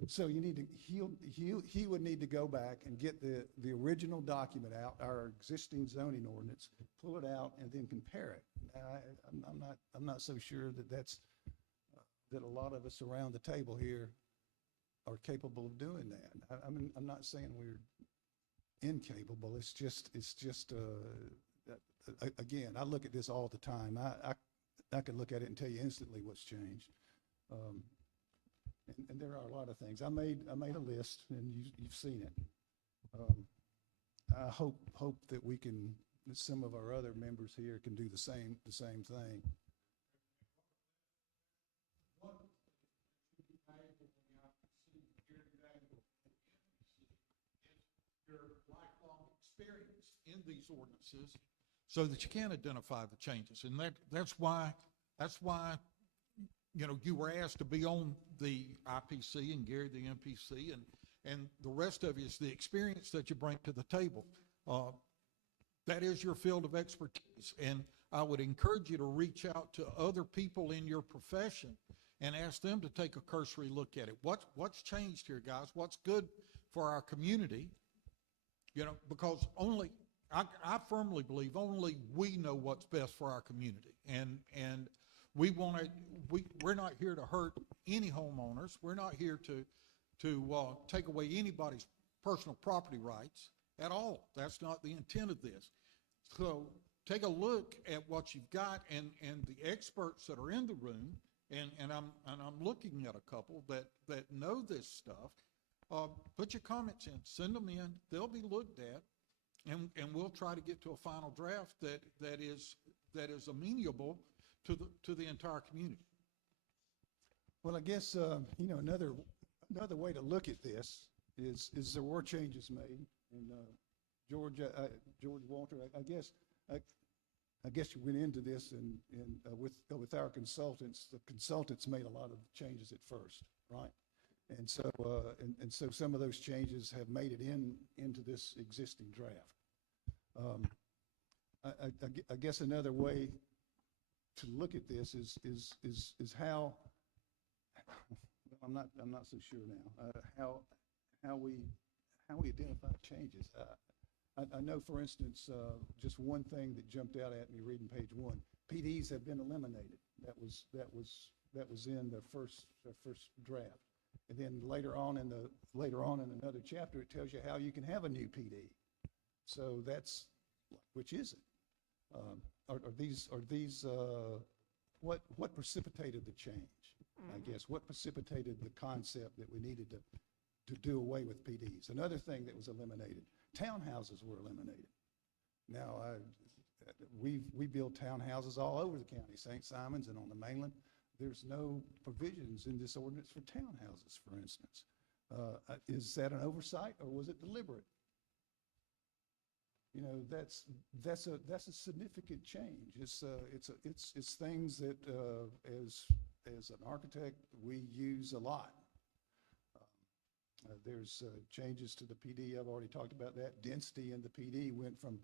So you need to, he would need to go back and get the original document out, our existing zoning ordinance, pull it out and then compare it. I'm not so sure that a lot of us around the table here are capable of doing that. I'm not saying we're incapable. It's just again, I look at this all the time. I can look at it and tell you instantly what's changed. And there are a lot of things. I made a list, and you've seen it. I hope that that some of our other members here can do the same thing. Your lifelong experience in these ordinances, so that you can identify the changes, and that's why you know, you were asked to be on the IPC and Gary the MPC, and the rest of you is the experience that you bring to the table. That is your field of expertise, and I would encourage you to reach out to other people in your profession and ask them to take a cursory look at it. What's changed here, guys? What's good for our community? You know, because I firmly believe only we know what's best for our community, and we're not here to hurt any homeowners. We're not here to take away anybody's personal property rights at all. That's not the intent of this. So take a look at what you've got, and the experts that are in the room, and I'm looking at a couple that know this stuff. Put your comments in, send them in. They'll be looked at, and we'll try to get to a final draft that is amenable to the entire community. Well, I guess you know, another way to look at this is there were changes made, and George Walter, I guess you went into this and with our consultants. The consultants made a lot of changes at first, right? And so so some of those changes have made it into this existing draft. I guess another way to look at this is how, I'm not so sure now, how we identify changes. I know, for instance, just one thing that jumped out at me reading page 1, PDs have been eliminated. That was in the first draft. And then later on in another chapter, it tells you how you can have a new PD. So that's, which is it? Are these what precipitated the change? I guess what precipitated the concept that we needed to do away with PDs? Another thing that was eliminated, townhouses were eliminated. Now we build townhouses all over the county, St. Simons and on the mainland. There's no provisions in this ordinance for townhouses, for instance. Is that an oversight or was it deliberate? You know, that's a significant change. It's things that as an architect we use a lot. There's changes to the PD. I've already talked about that. Density in the PD went from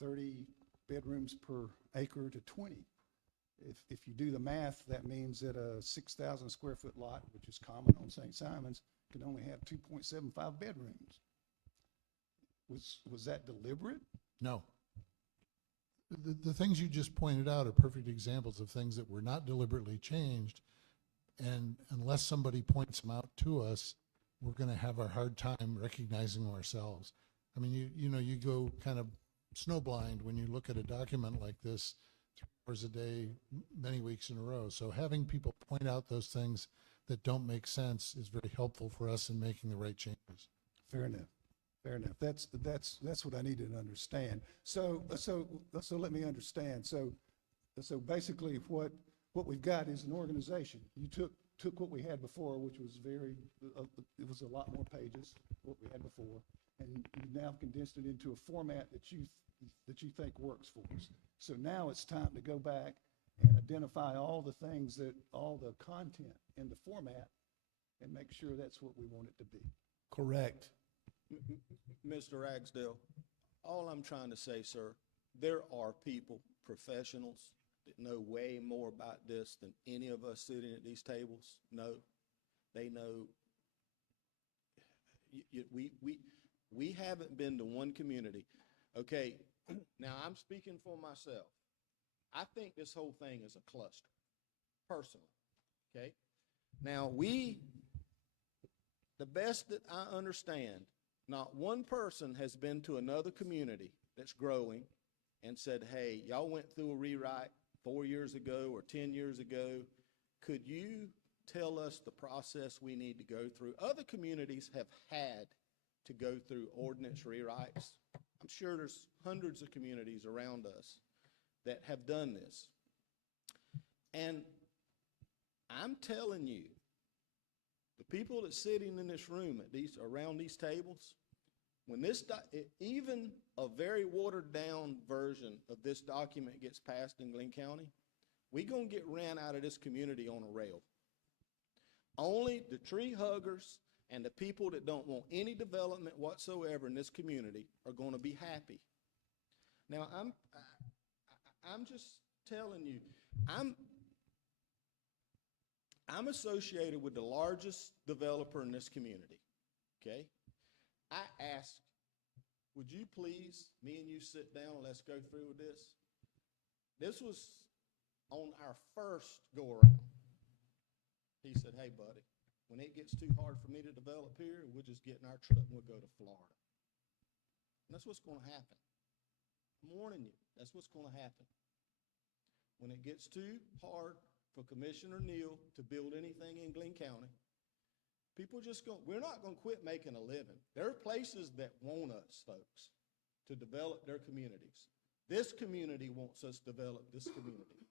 30 bedrooms per acre to 20. If you do the math, that means that a 6,000 square foot lot, which is common on St. Simons, can only have 2.75 bedrooms. Was that deliberate? No. The things you just pointed out are perfect examples of things that were not deliberately changed, and unless somebody points them out to us, we're going to have a hard time recognizing them ourselves. I mean, you know, you go kind of snowblind when you look at a document like this 3 hours a day, many weeks in a row. So having people point out those things that don't make sense is very helpful for us in making the right changes. Fair enough. Fair enough. That's what I needed to understand. So let me understand. So basically what we've got is an organization. You took what we had before, which was it was a lot more pages, what we had before, and you've now condensed it into a format that you think works for us. So now it's time to go back and identify all the things all the content in the format and make sure that's what we want it to be. Correct. Mr. Ragsdale, all I'm trying to say, sir, there are people, professionals, that know way more about this than any of us sitting at these tables know. They know. We haven't been to one community. Okay, now I'm speaking for myself. I think this whole thing is a cluster, personally, okay? Now the best that I understand, not one person has been to another community that's growing and said, hey, y'all went through a rewrite 4 years ago or 10 years ago. Could you tell us the process we need to go through? Other communities have had to go through ordinance rewrites. I'm sure there's hundreds of communities around us that have done this. And I'm telling you, the people that's sitting in this room around these tables, when even a very watered down version of this document gets passed in Glynn County, we're going to get ran out of this community on a rail. Only the tree huggers and the people that don't want any development whatsoever in this community are going to be happy. Now, I'm just telling you, I'm associated with the largest developer in this community, okay? I asked, would you please, me and you sit down, let's go through with this? This was on our first go-around. He said, hey, buddy, when it gets too hard for me to develop here, we'll just get in our truck and we'll go to Florida. And that's what's going to happen. I'm warning you, that's what's going to happen. When it gets too hard for Commissioner Neal to build anything in Glynn County, we're not going to quit making a living. There are places that want us, folks, to develop their communities. This community wants us to develop this community.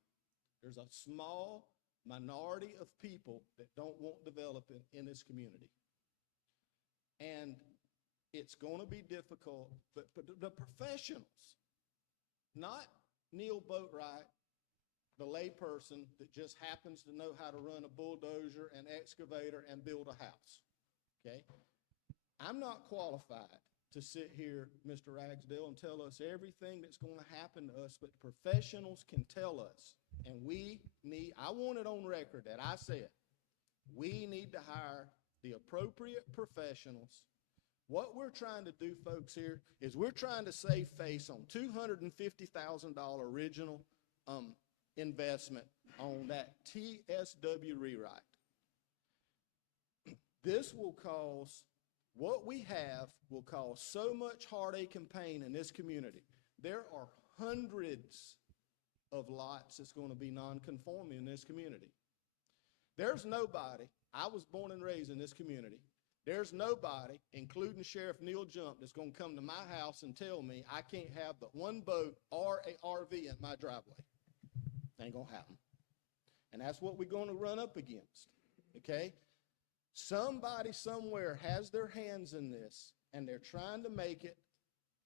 There's a small minority of people that don't want development in this community. And it's going to be difficult, but the professionals, not Neil Boatwright, the layperson that just happens to know how to run a bulldozer, an excavator, and build a house, okay? I'm not qualified to sit here, Mr. Ragsdale, and tell us everything that's going to happen to us, but professionals can tell us. And I want it on record that I said, we need to hire the appropriate professionals. What we're trying to do, folks, here is we're trying to save face on $250,000 original investment on that TSW rewrite. This will cause, what we have will cause so much heartache and pain in this community. There are hundreds of lots that's going to be non-conforming in this community. There's nobody, I was born and raised in this community, there's nobody, including Sheriff Neil Jump, that's going to come to my house and tell me I can't have but one boat or a RV in my driveway. Ain't going to happen. And that's what we're going to run up against, okay? Somebody somewhere has their hands in this, and they're trying to make it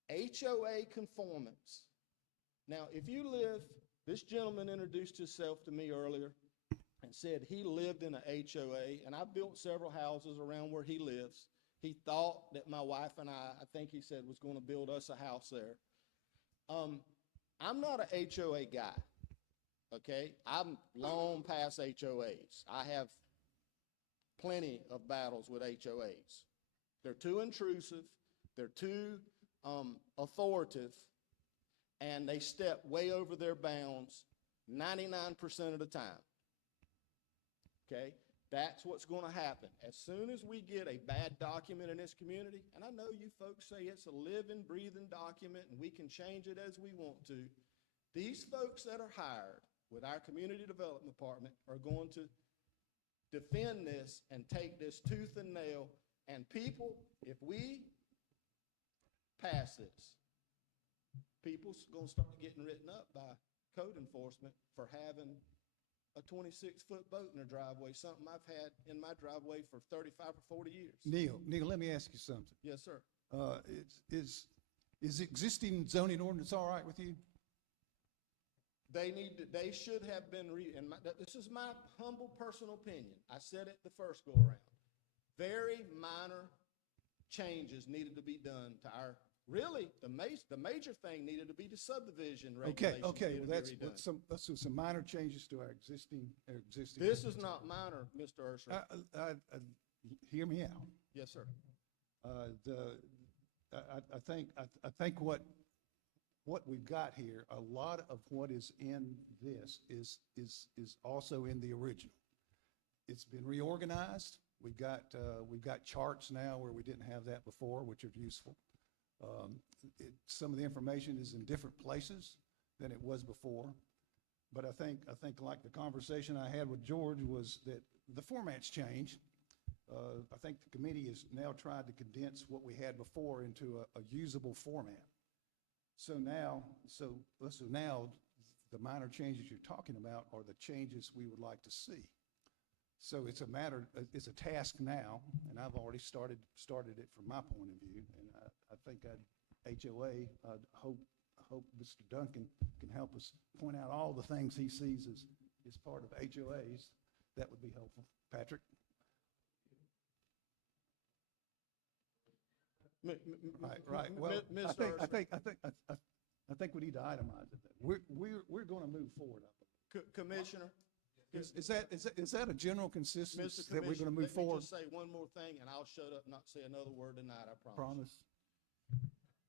HOA conformance. Now, if you live, this gentleman introduced himself to me earlier and said he lived in a HOA, and I built several houses around where he lives. He thought that my wife and I think he said, was going to build us a house there. I'm not a HOA guy, okay? I'm long past HOAs. I have plenty of battles with HOAs. They're too intrusive, they're too authoritative, and they step way over their bounds 99% of the time. Okay? That's what's going to happen. As soon as we get a bad document in this community, and I know you folks say it's a living, breathing document and we can change it as we want to, these folks that are hired with our community development department are going to defend this and take this tooth and nail. And people, if we pass this, people's going to start getting written up by code enforcement for having a 26-foot boat in their driveway, something I've had in my driveway for 35 or 40 years. Neil, let me ask you something. Yes, sir. Is existing zoning ordinance all right with you? They should have been, this is my humble personal opinion. I said it the first go around. Very minor changes needed to be done to our, really, the major thing needed to be the subdivision regulations. Okay, needed well, to be redone. that's some minor changes to our existing. This is not minor, Mr. Ursher. Hear me out. Yes, sir. I think what we've got here, a lot of what is in this is also in the original. It's been reorganized. We've got charts now where we didn't have that before, which are useful. Some of the information is in different places than it was before. But I think like the conversation I had with George was that the format's changed. I think the committee has now tried to condense what we had before into a usable format. So now the minor changes you're talking about are the changes we would like to see. So it's a task now, and I've already started it from my point of view. And I think HOA, I hope Mr. Duncan can help us point out all the things he sees as part of HOAs. That would be helpful. Patrick? Right. Well, I think we need to itemize it. We're going to move forward. Commissioner? Is that a general consensus Mr. that we're going to move forward? Let me just say one more thing, and I'll shut up and not say another word tonight, I promise. Promise.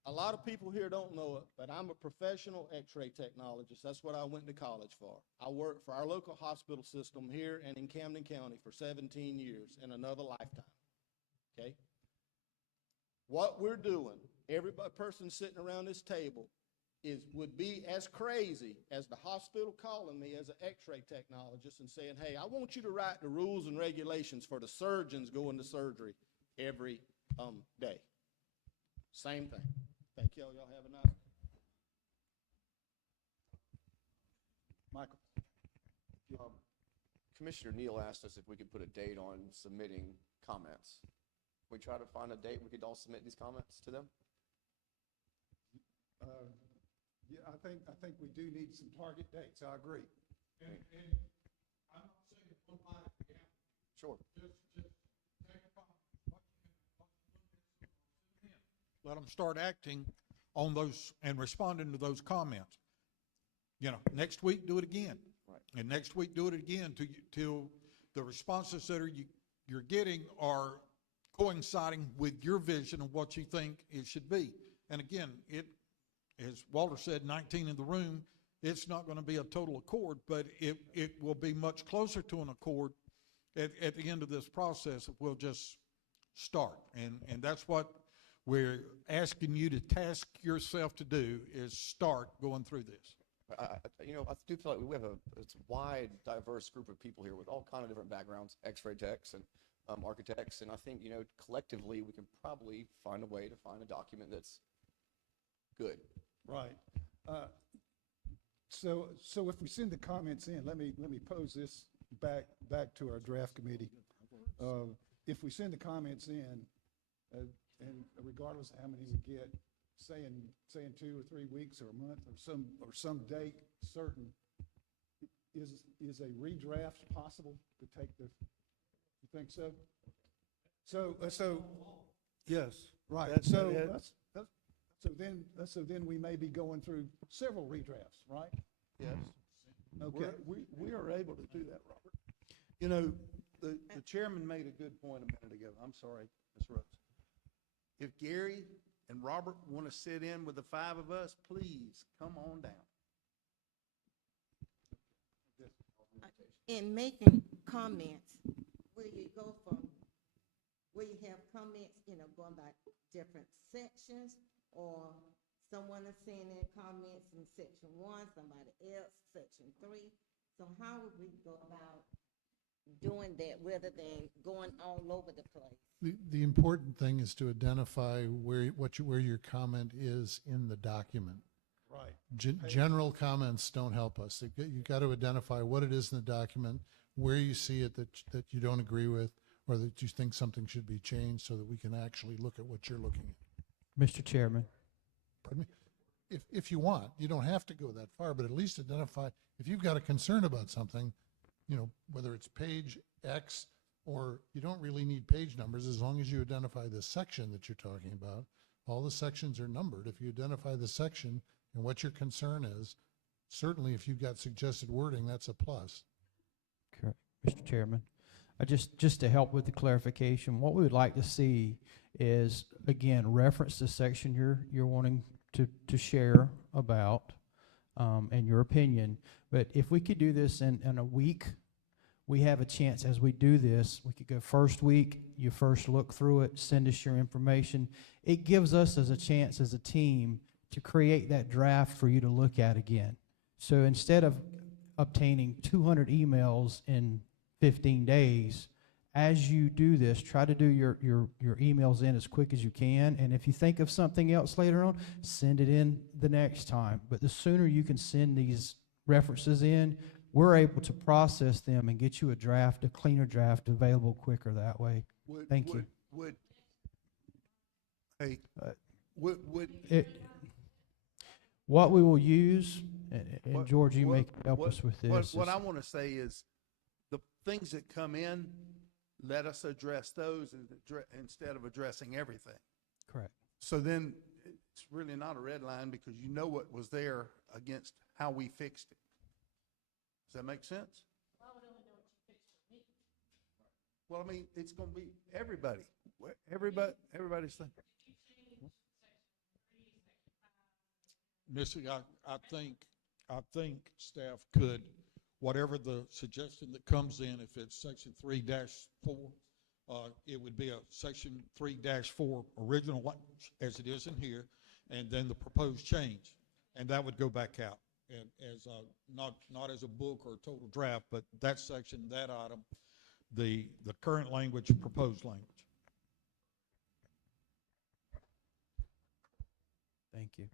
A lot of people here don't know it, but I'm a professional x-ray technologist. That's what I went to college for. I worked for our local hospital system here and in Camden County for 17 years in another lifetime, okay? What we're doing, every person sitting around this table would be as crazy as the hospital calling me as an x-ray technologist and saying, hey, I want you to write the rules and regulations for the surgeons going to surgery every day. Same thing. Thank y'all. Y'all have a nice day. Michael. Commissioner Neal asked us if we could put a date on submitting comments. We try to find a date we could all submit these comments to them? Yeah, I think we do need some target dates. I agree. And I'm not saying one line at the end. Sure. Just take a comment. What you look at, let them start acting on those and responding to those comments. You know, next week, do it again. Right. And next week, do it again till the responses that you're getting are coinciding with your vision of what you think it should be. And again, as Walter said, 19 in the room, it's not going to be a total accord, but it will be much closer to an accord at the end of this process. We'll just start. And that's what we're asking you to task yourself to do, is start going through this. I do feel like we have it's a wide, diverse group of people here with all kind of different backgrounds, x-ray techs and architects, and I think, collectively we can probably find a way to find a document that's good. Right. So if we send the comments in, let me pose this back to our draft committee. If we send the comments in, and regardless of how many we get, saying 2 or 3 weeks or a month or some date certain, is a redraft possible to take the? You think so? So yes, right. So then we may be going through several redrafts, right? Yes. Okay. We are able to do that, Robert. The chairman made a good point a minute ago. I'm sorry, Ms. Rose. If Gary and Robert want to sit in with the 5 of us, please come on down. In making comments, where you go from, where you have comments, going by different sections, or someone is saying their comments in section 1, somebody else, section 3. So how would we go about doing that rather than going all over the place? The important thing is to identify where your comment is in the document. Right. General comments don't help us. You've got to identify what it is in the document, where you see it that you don't agree with, or that you think something should be changed, so that we can actually look at what you're looking at. Mr. Chairman. Pardon me? If you want, you don't have to go that far, but at least identify, if you've got a concern about something, whether it's page X, or you don't really need page numbers, as long as you identify the section that you're talking about. All the sections are numbered. If you identify the section and what your concern is, certainly if you've got suggested wording, that's a plus. Correct. Mr. Chairman, just to help with the clarification, what we would like to see is, again, reference the section you're wanting to share about, and your opinion. But if we could do this in a week, we have a chance as we do this. We could go first week, you first look through it, send us your information. It gives us as a chance as a team to create that draft for you to look at again. So instead of obtaining 200 emails in 15 days, as you do this, try to do your emails in as quick as you can. And if you think of something else later on, send it in the next time. But the sooner you can send these references in, we're able to process them and get you a cleaner draft available quicker that way. Thank you. What we will use, and George, you may help us with this. What I want to say is, the things that come in, let us address those instead of addressing everything. Correct. So then it's really not a red line, because you know what was there against how we fixed it. Does that make sense? Well, I would only know what you fixed for me. Well, I mean, it's going to be everybody. Everybody's thing. Missy, I think staff could, whatever the suggestion that comes in, if it's section 3-4, it would be a section 3-4 original language as it is in here, and then the proposed change, and that would go back out, and as not as a book or a total draft, but that section, that item, the current language, proposed language. Thank you.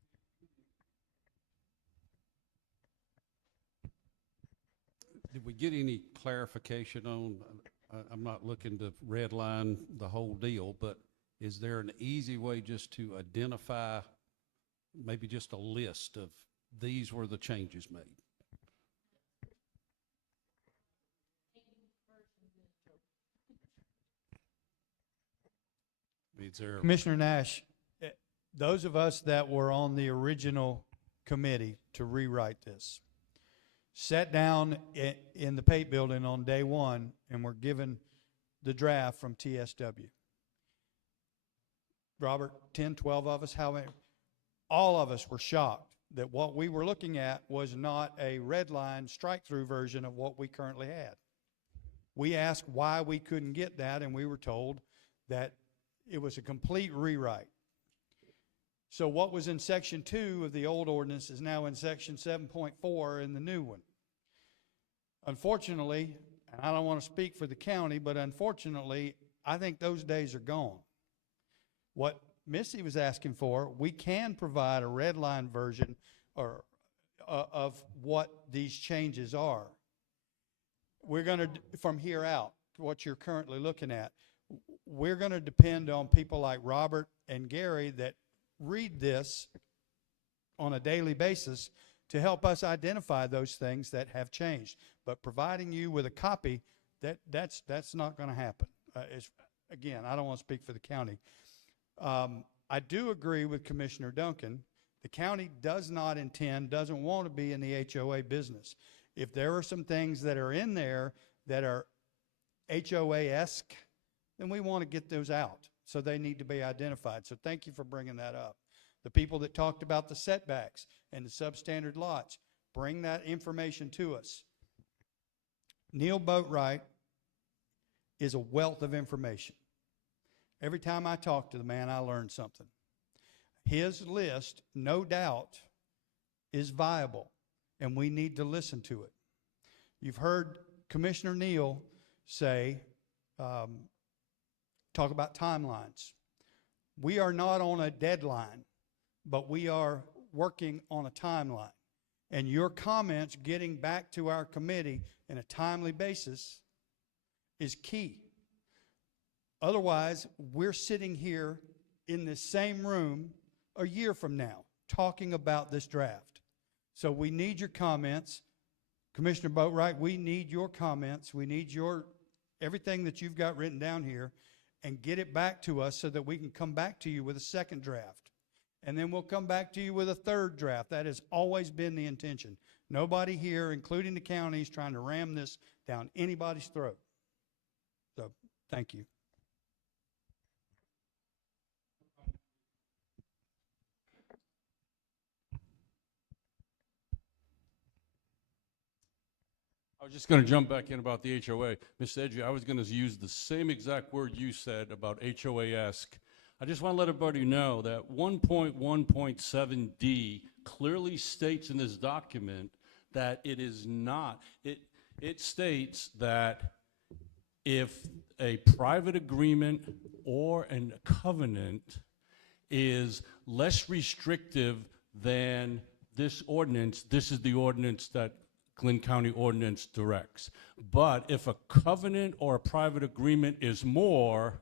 Did we get any clarification on, I'm not looking to redline the whole deal, but is there an easy way just to identify, maybe just a list of these were the changes made? Commissioner Nash, those of us that were on the original committee to rewrite this sat down in the Pate Building on day one and were given the draft from TSW. Robert, 10, 12 of us, how many? All of us were shocked that what we were looking at was not a red line strike-through version of what we currently had. We asked why we couldn't get that, and we were told that it was a complete rewrite. So what was in Section 2 of the old ordinance is now in Section 7.4 in the new one. Unfortunately, and I don't want to speak for the county, but unfortunately, I think those days are gone. What Missy was asking for, we can provide a red line version or of what these changes are. We're going to, from here out, what you're currently looking at, we're going to depend on people like Robert and Gary that read this on a daily basis to help us identify those things that have changed. But providing you with a copy, that's not going to happen. Again, I don't want to speak for the county. I do agree with Commissioner Duncan. The county does not intend, doesn't want to be in the HOA business. If there are some things that are in there that are HOA-esque, then we want to get those out. So they need to be identified. So thank you for bringing that up. The people that talked about the setbacks and the substandard lots, bring that information to us. Neil Boatwright is a wealth of information. Every time I talk to the man, I learn something. His list, no doubt, is viable, and we need to listen to it. You've heard Commissioner Neal say, talk about timelines. We are not on a deadline, but we are working on a timeline. And your comments getting back to our committee in a timely basis is key. Otherwise, we're sitting here in this same room a year from now talking about this draft. So we need your comments. Commissioner Boatwright, we need your comments. We need everything that you've got written down here, and get it back to us so that we can come back to you with a second draft. And then we'll come back to you with a third draft. That has always been the intention. Nobody here, including the county, is trying to ram this down anybody's throat. So, thank you. I was just going to jump back in about the HOA. Ms. Edgy, I was going to use the same exact word you said about HOA-esque. I just want to let everybody know that 1.1.7D clearly states in this document that it is not. It states that if a private agreement or a covenant is less restrictive than this ordinance, this is the ordinance that Glynn County ordinance directs. But if a covenant or a private agreement is more,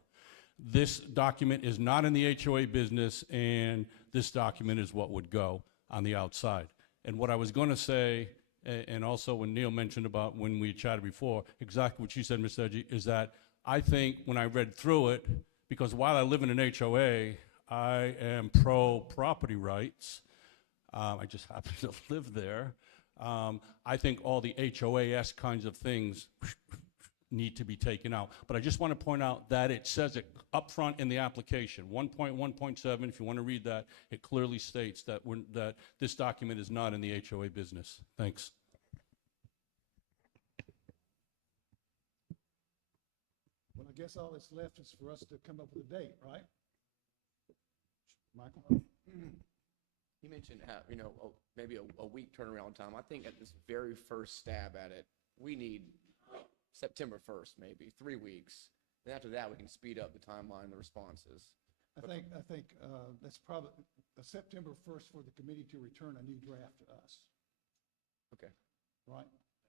this document is not in the HOA business, and this document is what would go on the outside. And what I was going to say, and also when Neil mentioned about when we chatted before, exactly what you said, Ms. Edgy, is that I think when I read through it, because while I live in an HOA, I am pro-property rights. I just happen to live there. I think all the HOA-esque kinds of things need to be taken out. But I just want to point out that it says it up front in the application. 1.1.7, if you want to read that, it clearly states that, that this document is not in the HOA business. Thanks. Well, I guess all that's left is for us to come up with a date, right? Michael? You mentioned, maybe a week turnaround time. I think at this very first stab at it, we need September 1st, maybe 3 weeks. And after that, we can speed up the timeline, the responses. I think that's probably September 1st for the committee to return a new draft to us. Okay. Right?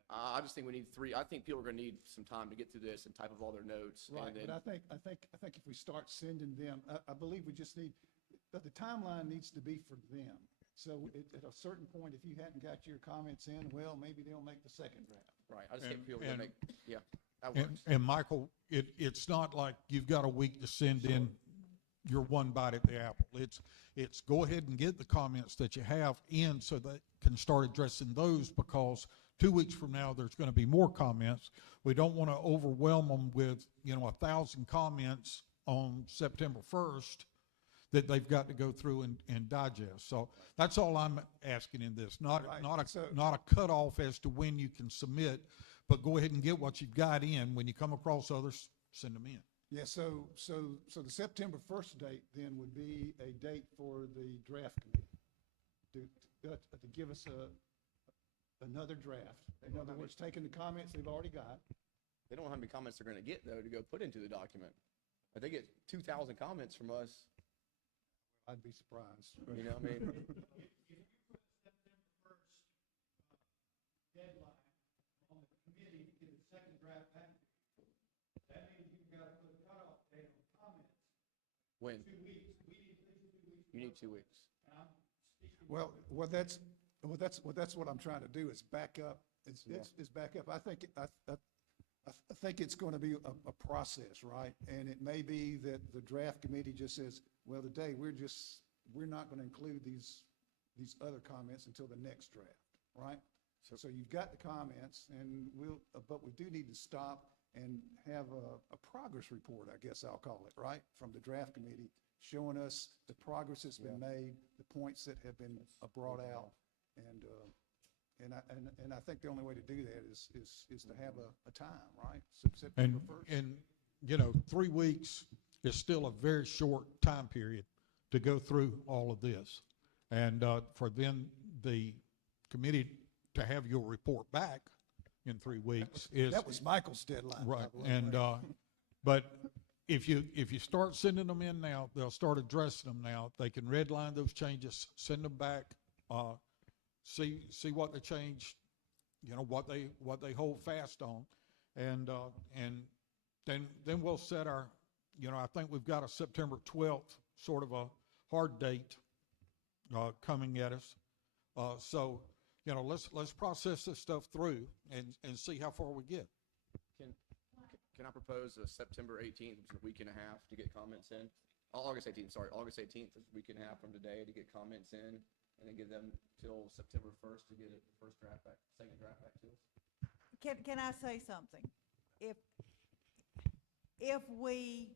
I just think we need I think people are going to need some time to get through this and type up all their notes. Right, and then, but I think if we start sending them, I believe we just need, but the timeline needs to be for them. So at a certain point, if you hadn't got your comments in, well, maybe they'll make the second draft. Right, I just think people will make, yeah, that works. And Michael, it's not like you've got a week to send in your one bite at the apple. It's go ahead and get the comments that you have in so that can start addressing those, because 2 weeks from now, there's going to be more comments. We don't want to overwhelm them with, 1,000 comments on September 1st that they've got to go through and digest. So that's all I'm asking in this, not a cutoff as to when you can submit, but go ahead and get what you've got in. When you come across others, send them in. Yeah, so the September 1st date then would be a date for the draft committee to give us another draft. In other words, taking the comments they've already got. They don't know how many comments they're gonna get, though, to go put into the document. If they get 2,000 comments from us, I'd be surprised. you know what I mean? Deadline on the committee to get a second draft back. That means you've got to put a cutoff date on comments. When? 2 weeks. We need at least 2 weeks. You need 2 weeks. Well, that's what I'm trying to do is back up. It's back up. I think it's going to be a process, right? And it may be that the draft committee just says, well, today we're not going to include these other comments until the next draft, right? So you've got the comments, and but we do need to stop and have a progress report, I guess I'll call it, right, from the draft committee, showing us the progress that's been made, the points that have been brought out, and I think the only way to do that is to have a time, right? September 1st. And 3 weeks is still a very short time period to go through all of this, and for then the committee to have your report back in 3 weeks that was Michael's deadline, right. By the way, And right? but if you start sending them in now, they'll start addressing them now. They can redline those changes, send them back, see what they changed, what they hold fast on, and then we'll set our, I think we've got a September 12th sort of a hard date coming at us. So let's process this stuff through and see how far we get. Can I propose a September 18th, which is a week and a half, to get comments in? August 18th, sorry. August 18th is a week and a half from today to get comments in, and then give them till September 1st to get a first draft back, second draft back to us. Can I say something? If we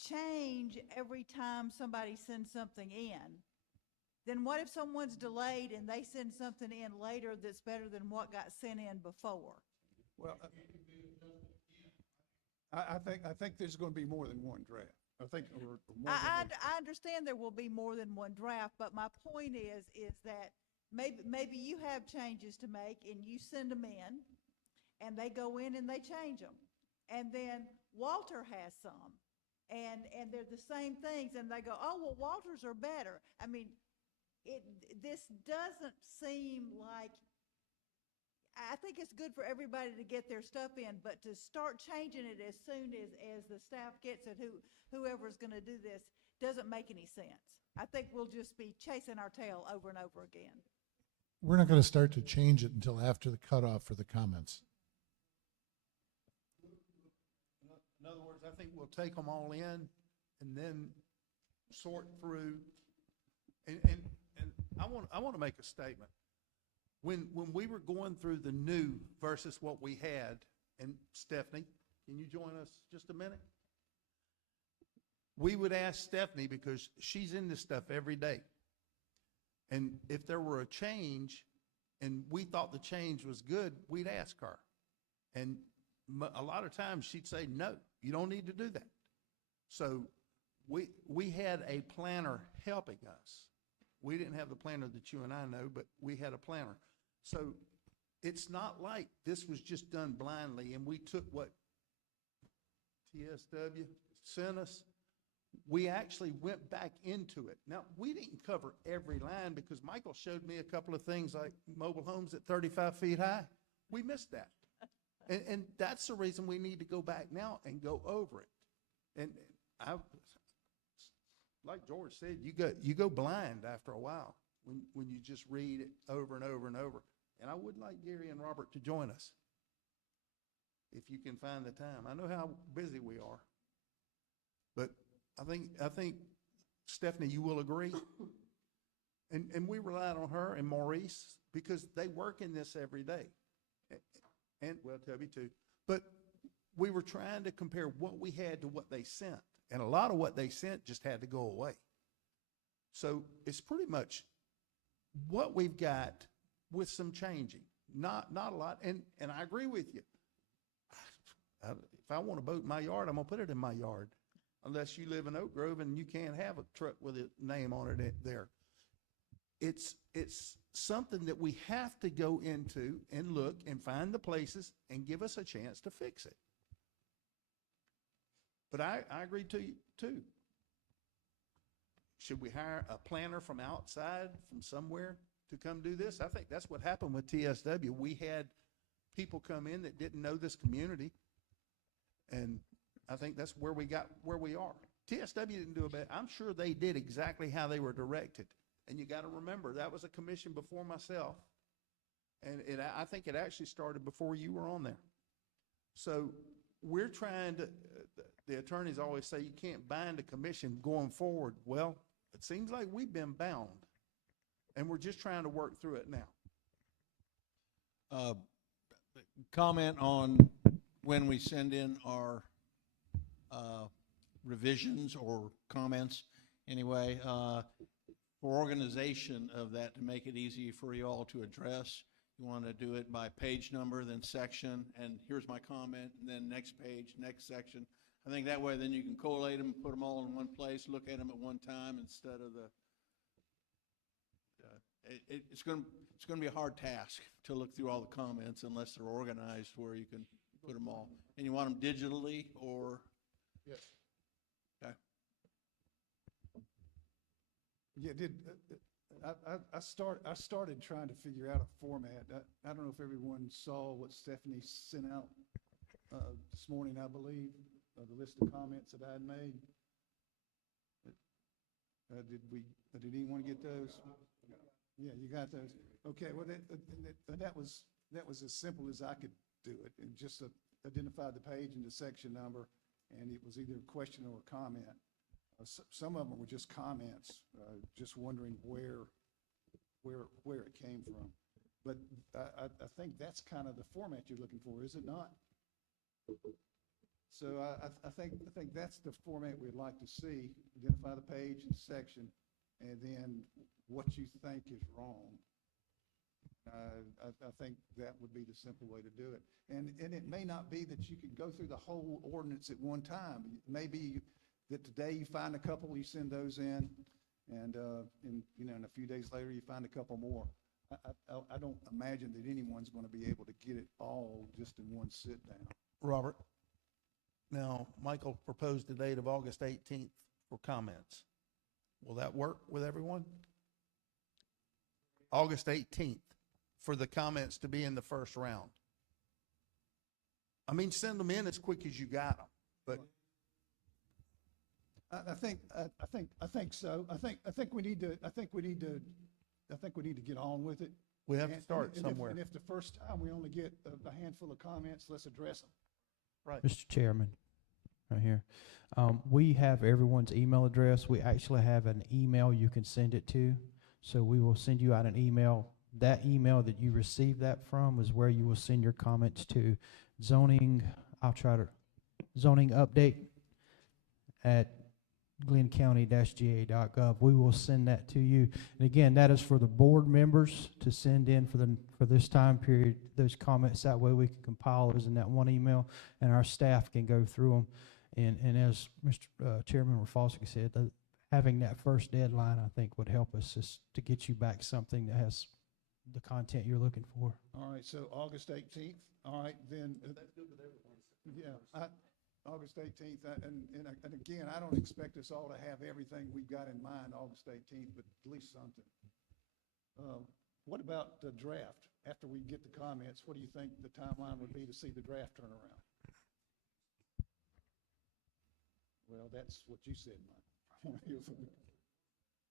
change every time somebody sends something in, then what if someone's delayed and they send something in later that's better than what got sent in before? Well, I think there's going to be more than one draft. I think or more than I understand there will be more than one draft, but my point is that maybe you have changes to make and you send them in, and they go in and they change them, and then Walter has some, and they're the same things, and they go, oh well, Walter's are better. I mean, this doesn't seem like. I think it's good for everybody to get their stuff in, but to start changing it as soon as the staff gets it, whoever's going to do this, doesn't make any sense. I think we'll just be chasing our tail over and over again. We're not going to start to change it until after the cutoff for the comments. In other words, I think we'll take them all in and then sort through. And I want to make a statement. When we were going through the new versus what we had, and Stephanie, can you join us just a minute? We would ask Stephanie, because she's in this stuff every day. And if there were a change and we thought the change was good, we'd ask her. And a lot of times she'd say, no, you don't need to do that. So we had a planner helping us. We didn't have the planner that you and I know, but we had a planner. So it's not like this was just done blindly and we took what TSW sent us. We actually went back into it. Now, we didn't cover every line because Michael showed me a couple of things like mobile homes at 35 feet high. We missed that. And that's the reason we need to go back now and go over it. And like George said, you go blind after a while when you just read it over and over and over. And I would like Gary and Robert to join us if you can find the time. I know how busy we are, but I think, Stephanie, you will agree. And we relied on her and Maurice because they work in this every day. And, well, Toby too. But we were trying to compare what we had to what they sent. And a lot of what they sent just had to go away. So it's pretty much what we've got with some changing. Not a lot. And I agree with you. If I want a boat in my yard, I'm going to put it in my yard. Unless you live in Oak Grove and you can't have a truck with a name on it there. It's something that we have to go into and look and find the places and give us a chance to fix it. But I agree to you too. Should we hire a planner from outside, from somewhere to come do this? I think that's what happened with TSW. We had people come in that didn't know this community. And I think that's where we got where we are. TSW didn't do a bad. I'm sure they did exactly how they were directed. And you got to remember, that was a commission before myself. And I think it actually started before you were on there. So we're trying to, the attorneys always say you can't bind a commission going forward. Well, it seems like we've been bound. And we're just trying to work through it now. Comment on when we send in our revisions or comments anyway, for organization of that, to make it easy for you all to address. You want to do it by page number, then section, and here's my comment, and then next page, next section. I think that way then you can collate them, put them all in one place, look at them at one time instead of the, it's going to be a hard task to look through all the comments unless they're organized where you can put them all. And you want them digitally or? Yes. Okay. Yeah, I started trying to figure out a format. I don't know if everyone saw what Stephanie sent out this morning, I believe, the list of comments that I had made. Did anyone get those? Yeah, you got those. Okay, well, that was as simple as I could do it, and just identify the page and the section number, and it was either a question or a comment. Some of them were just comments, just wondering where it came from. But I think that's kind of the format you're looking for, is it not? So I think that's the format we'd like to see. Identify the page and section, and then what you think is wrong. I think that would be the simple way to do it. And it may not be that you can go through the whole ordinance at one time. Maybe that today you find a couple, you send those in, and in a few days later you find a couple more. I don't imagine that anyone's going to be able to get it all just in one sit down. Robert, now Michael proposed a date of August 18th for comments. Will that work with everyone? August 18th for the comments to be in the first round. I mean, send them in as quick as you got them, but. I think so. I think we need to get on with it. We have to start somewhere. And if the first time we only get a handful of comments, let's address them. Right. Mr. Chairman, right here. We have everyone's email address. We actually have an email you can send it to. So we will send you out an email. That email that you receive that from is where you will send your comments to zoning. Zoning update at glenncounty-ga.gov. We will send that to you. And again, that is for the board members to send in for this time period, those comments. That way we can compile those in that one email, and our staff can go through them. And as Mr. Chairman Rafalski said, having that first deadline, I think, would help us just to get you back something that has the content you're looking for. All right, so August 18th. All right, then. That's good with everyone. Yeah, August 18th, and again, I don't expect us all to have everything we've got in mind August 18th, but at least something. What about the draft? After we get the comments, what do you think the timeline would be to see the draft turn around? Well, that's what you said, Mike.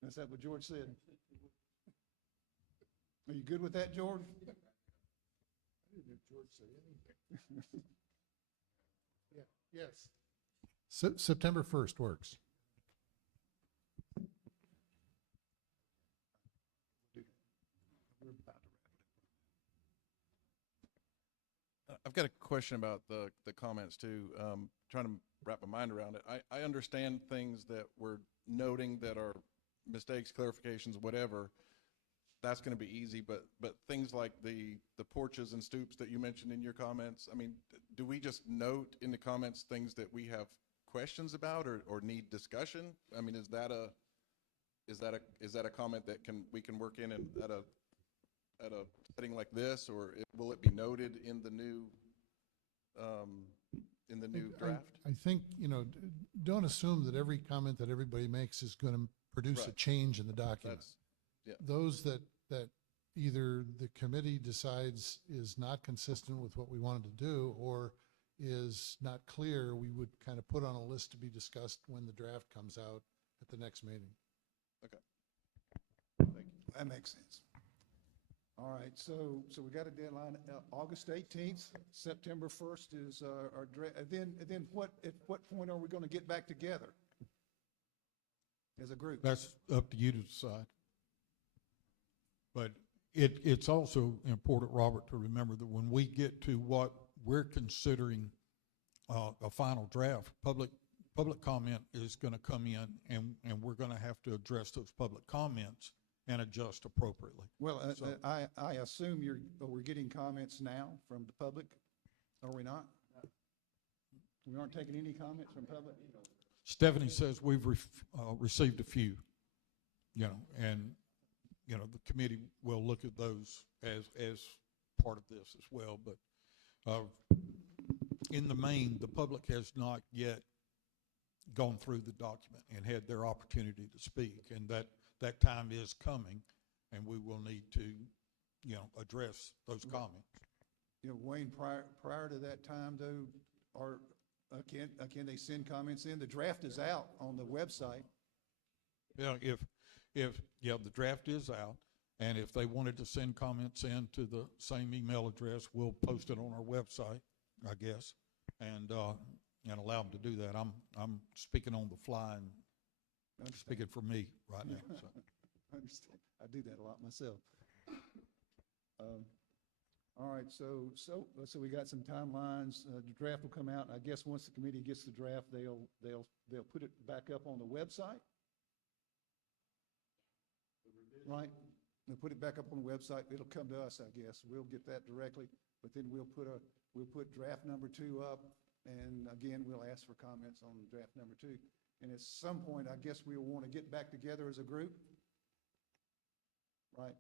Is that what George said? Are you good with that, George? I didn't hear George say anything. Yes. September 1st works. I've got a question about the comments too. Trying to wrap my mind around it. I understand things that we're noting that are mistakes, clarifications, whatever. That's going to be easy, but things like the porches and stoops that you mentioned in your comments, I mean, do we just note in the comments things that we have questions about or need discussion? I mean, is that a comment that we can work in and at a setting like this, or will it be noted in the new draft? I think, don't assume that every comment that everybody makes is going to produce a Right. change in the document. Yeah. Those that either the committee decides is not consistent with what we wanted to do or is not clear, we would kind of put on a list to be discussed when the draft comes out at the next meeting. Okay. That makes sense. All right, so we got a deadline, August 18th, September 1st is our draft. And then at what point are we going to get back together as a group? That's up to you to decide. But it's also important, Robert, to remember that when we get to what we're considering a final draft, public comment is going to come in, and we're going to have to address those public comments and adjust appropriately. Well, I assume we're getting comments now from the public, are we not? We aren't taking any comments from public? Stephanie says we've received a few, and the committee will look at those as part of this as well. But in the main, the public has not yet gone through the document and had their opportunity to speak, and that time is coming, and we will need to, address those comments. Wayne, prior to that time though, can they send comments in? The draft is out on the website. Yeah, the draft is out, and if they wanted to send comments in to the same email address, we'll post it on our website, I guess, and allow them to do that. I'm speaking on the fly and speaking for me right now. So. I understand. I do that a lot myself. All right, so we got some timelines. The draft will come out. I guess once the committee gets the draft, they'll put it back up on the website. Right? They'll put it back up on the website. It'll come to us, I guess. We'll get that directly, but then we'll put draft number 2 up, and again, we'll ask for comments on draft number 2. And at some point, I guess we'll want to get back together as a group. Right?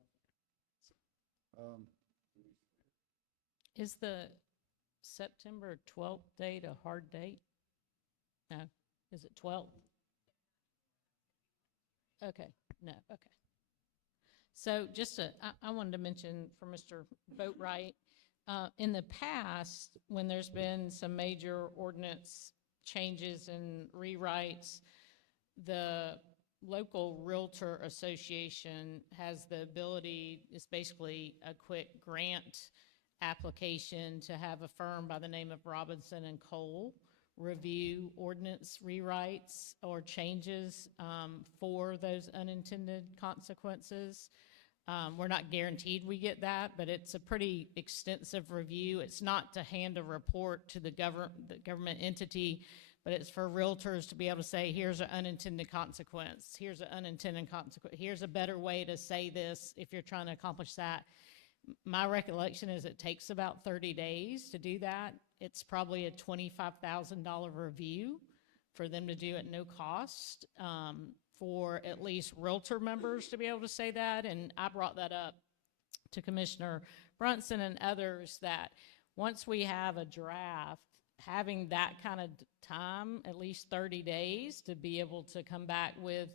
Is the September 12th date a hard date? No. Is it 12th? Okay. No. Okay. So I wanted to mention for Mr. Boatwright, in the past, when there's been some major ordinance changes and rewrites, the local realtor association has the ability, it's basically a quick grant application to have a firm by the name of Robinson and Cole review ordinance rewrites or changes for those unintended consequences. We're not guaranteed we get that, but it's a pretty extensive review. It's not to hand a report to the government entity, but it's for realtors to be able to say, here's an unintended consequence, here's an unintended consequence, here's a better way to say this if you're trying to accomplish that. My recollection is it takes about 30 days to do that. It's probably a $25,000 review for them to do at no cost, for at least realtor members to be able to say that. And I brought that up to Commissioner Brunson and others, that once we have a draft, having that kind of time, at least 30 days, to be able to come back with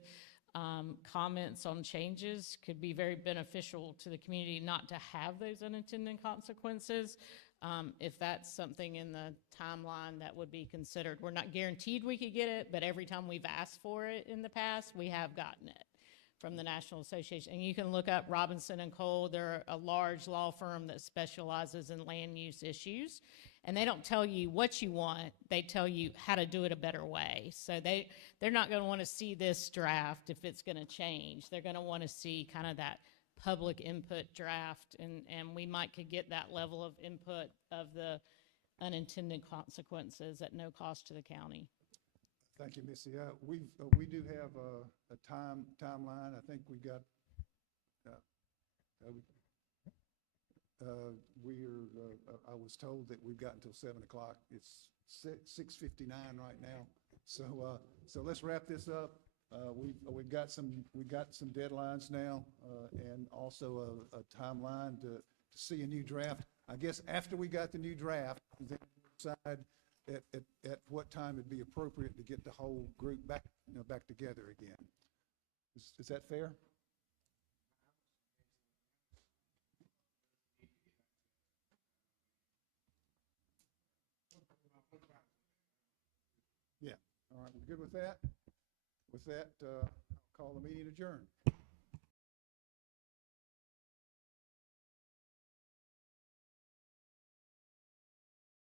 comments on changes could be very beneficial to the community, not to have those unintended consequences. If that's something in the timeline that would be considered. We're not guaranteed we could get it, but every time we've asked for it in the past, we have gotten it from the National Association. And you can look up Robinson and Cole. They're a large law firm that specializes in land use issues. And they don't tell you what you want. They tell you how to do it a better way. So they're not going to want to see this draft if it's going to change. They're going to want to see kind of that public input draft, and we might could get that level of input of the unintended consequences at no cost to the county. Thank you, Missy. We do have a timeline. I think we've got, I was told that we've got until 7 o'clock. It's 6:59 right now. So let's wrap this up. We've got some deadlines now, and also a timeline to see a new draft. I guess after we got the new draft, then we'll decide at what time it'd be appropriate to get the whole group back together again. Is that fair? Yeah. All right, we're good with that? With that, I'll call the meeting adjourned.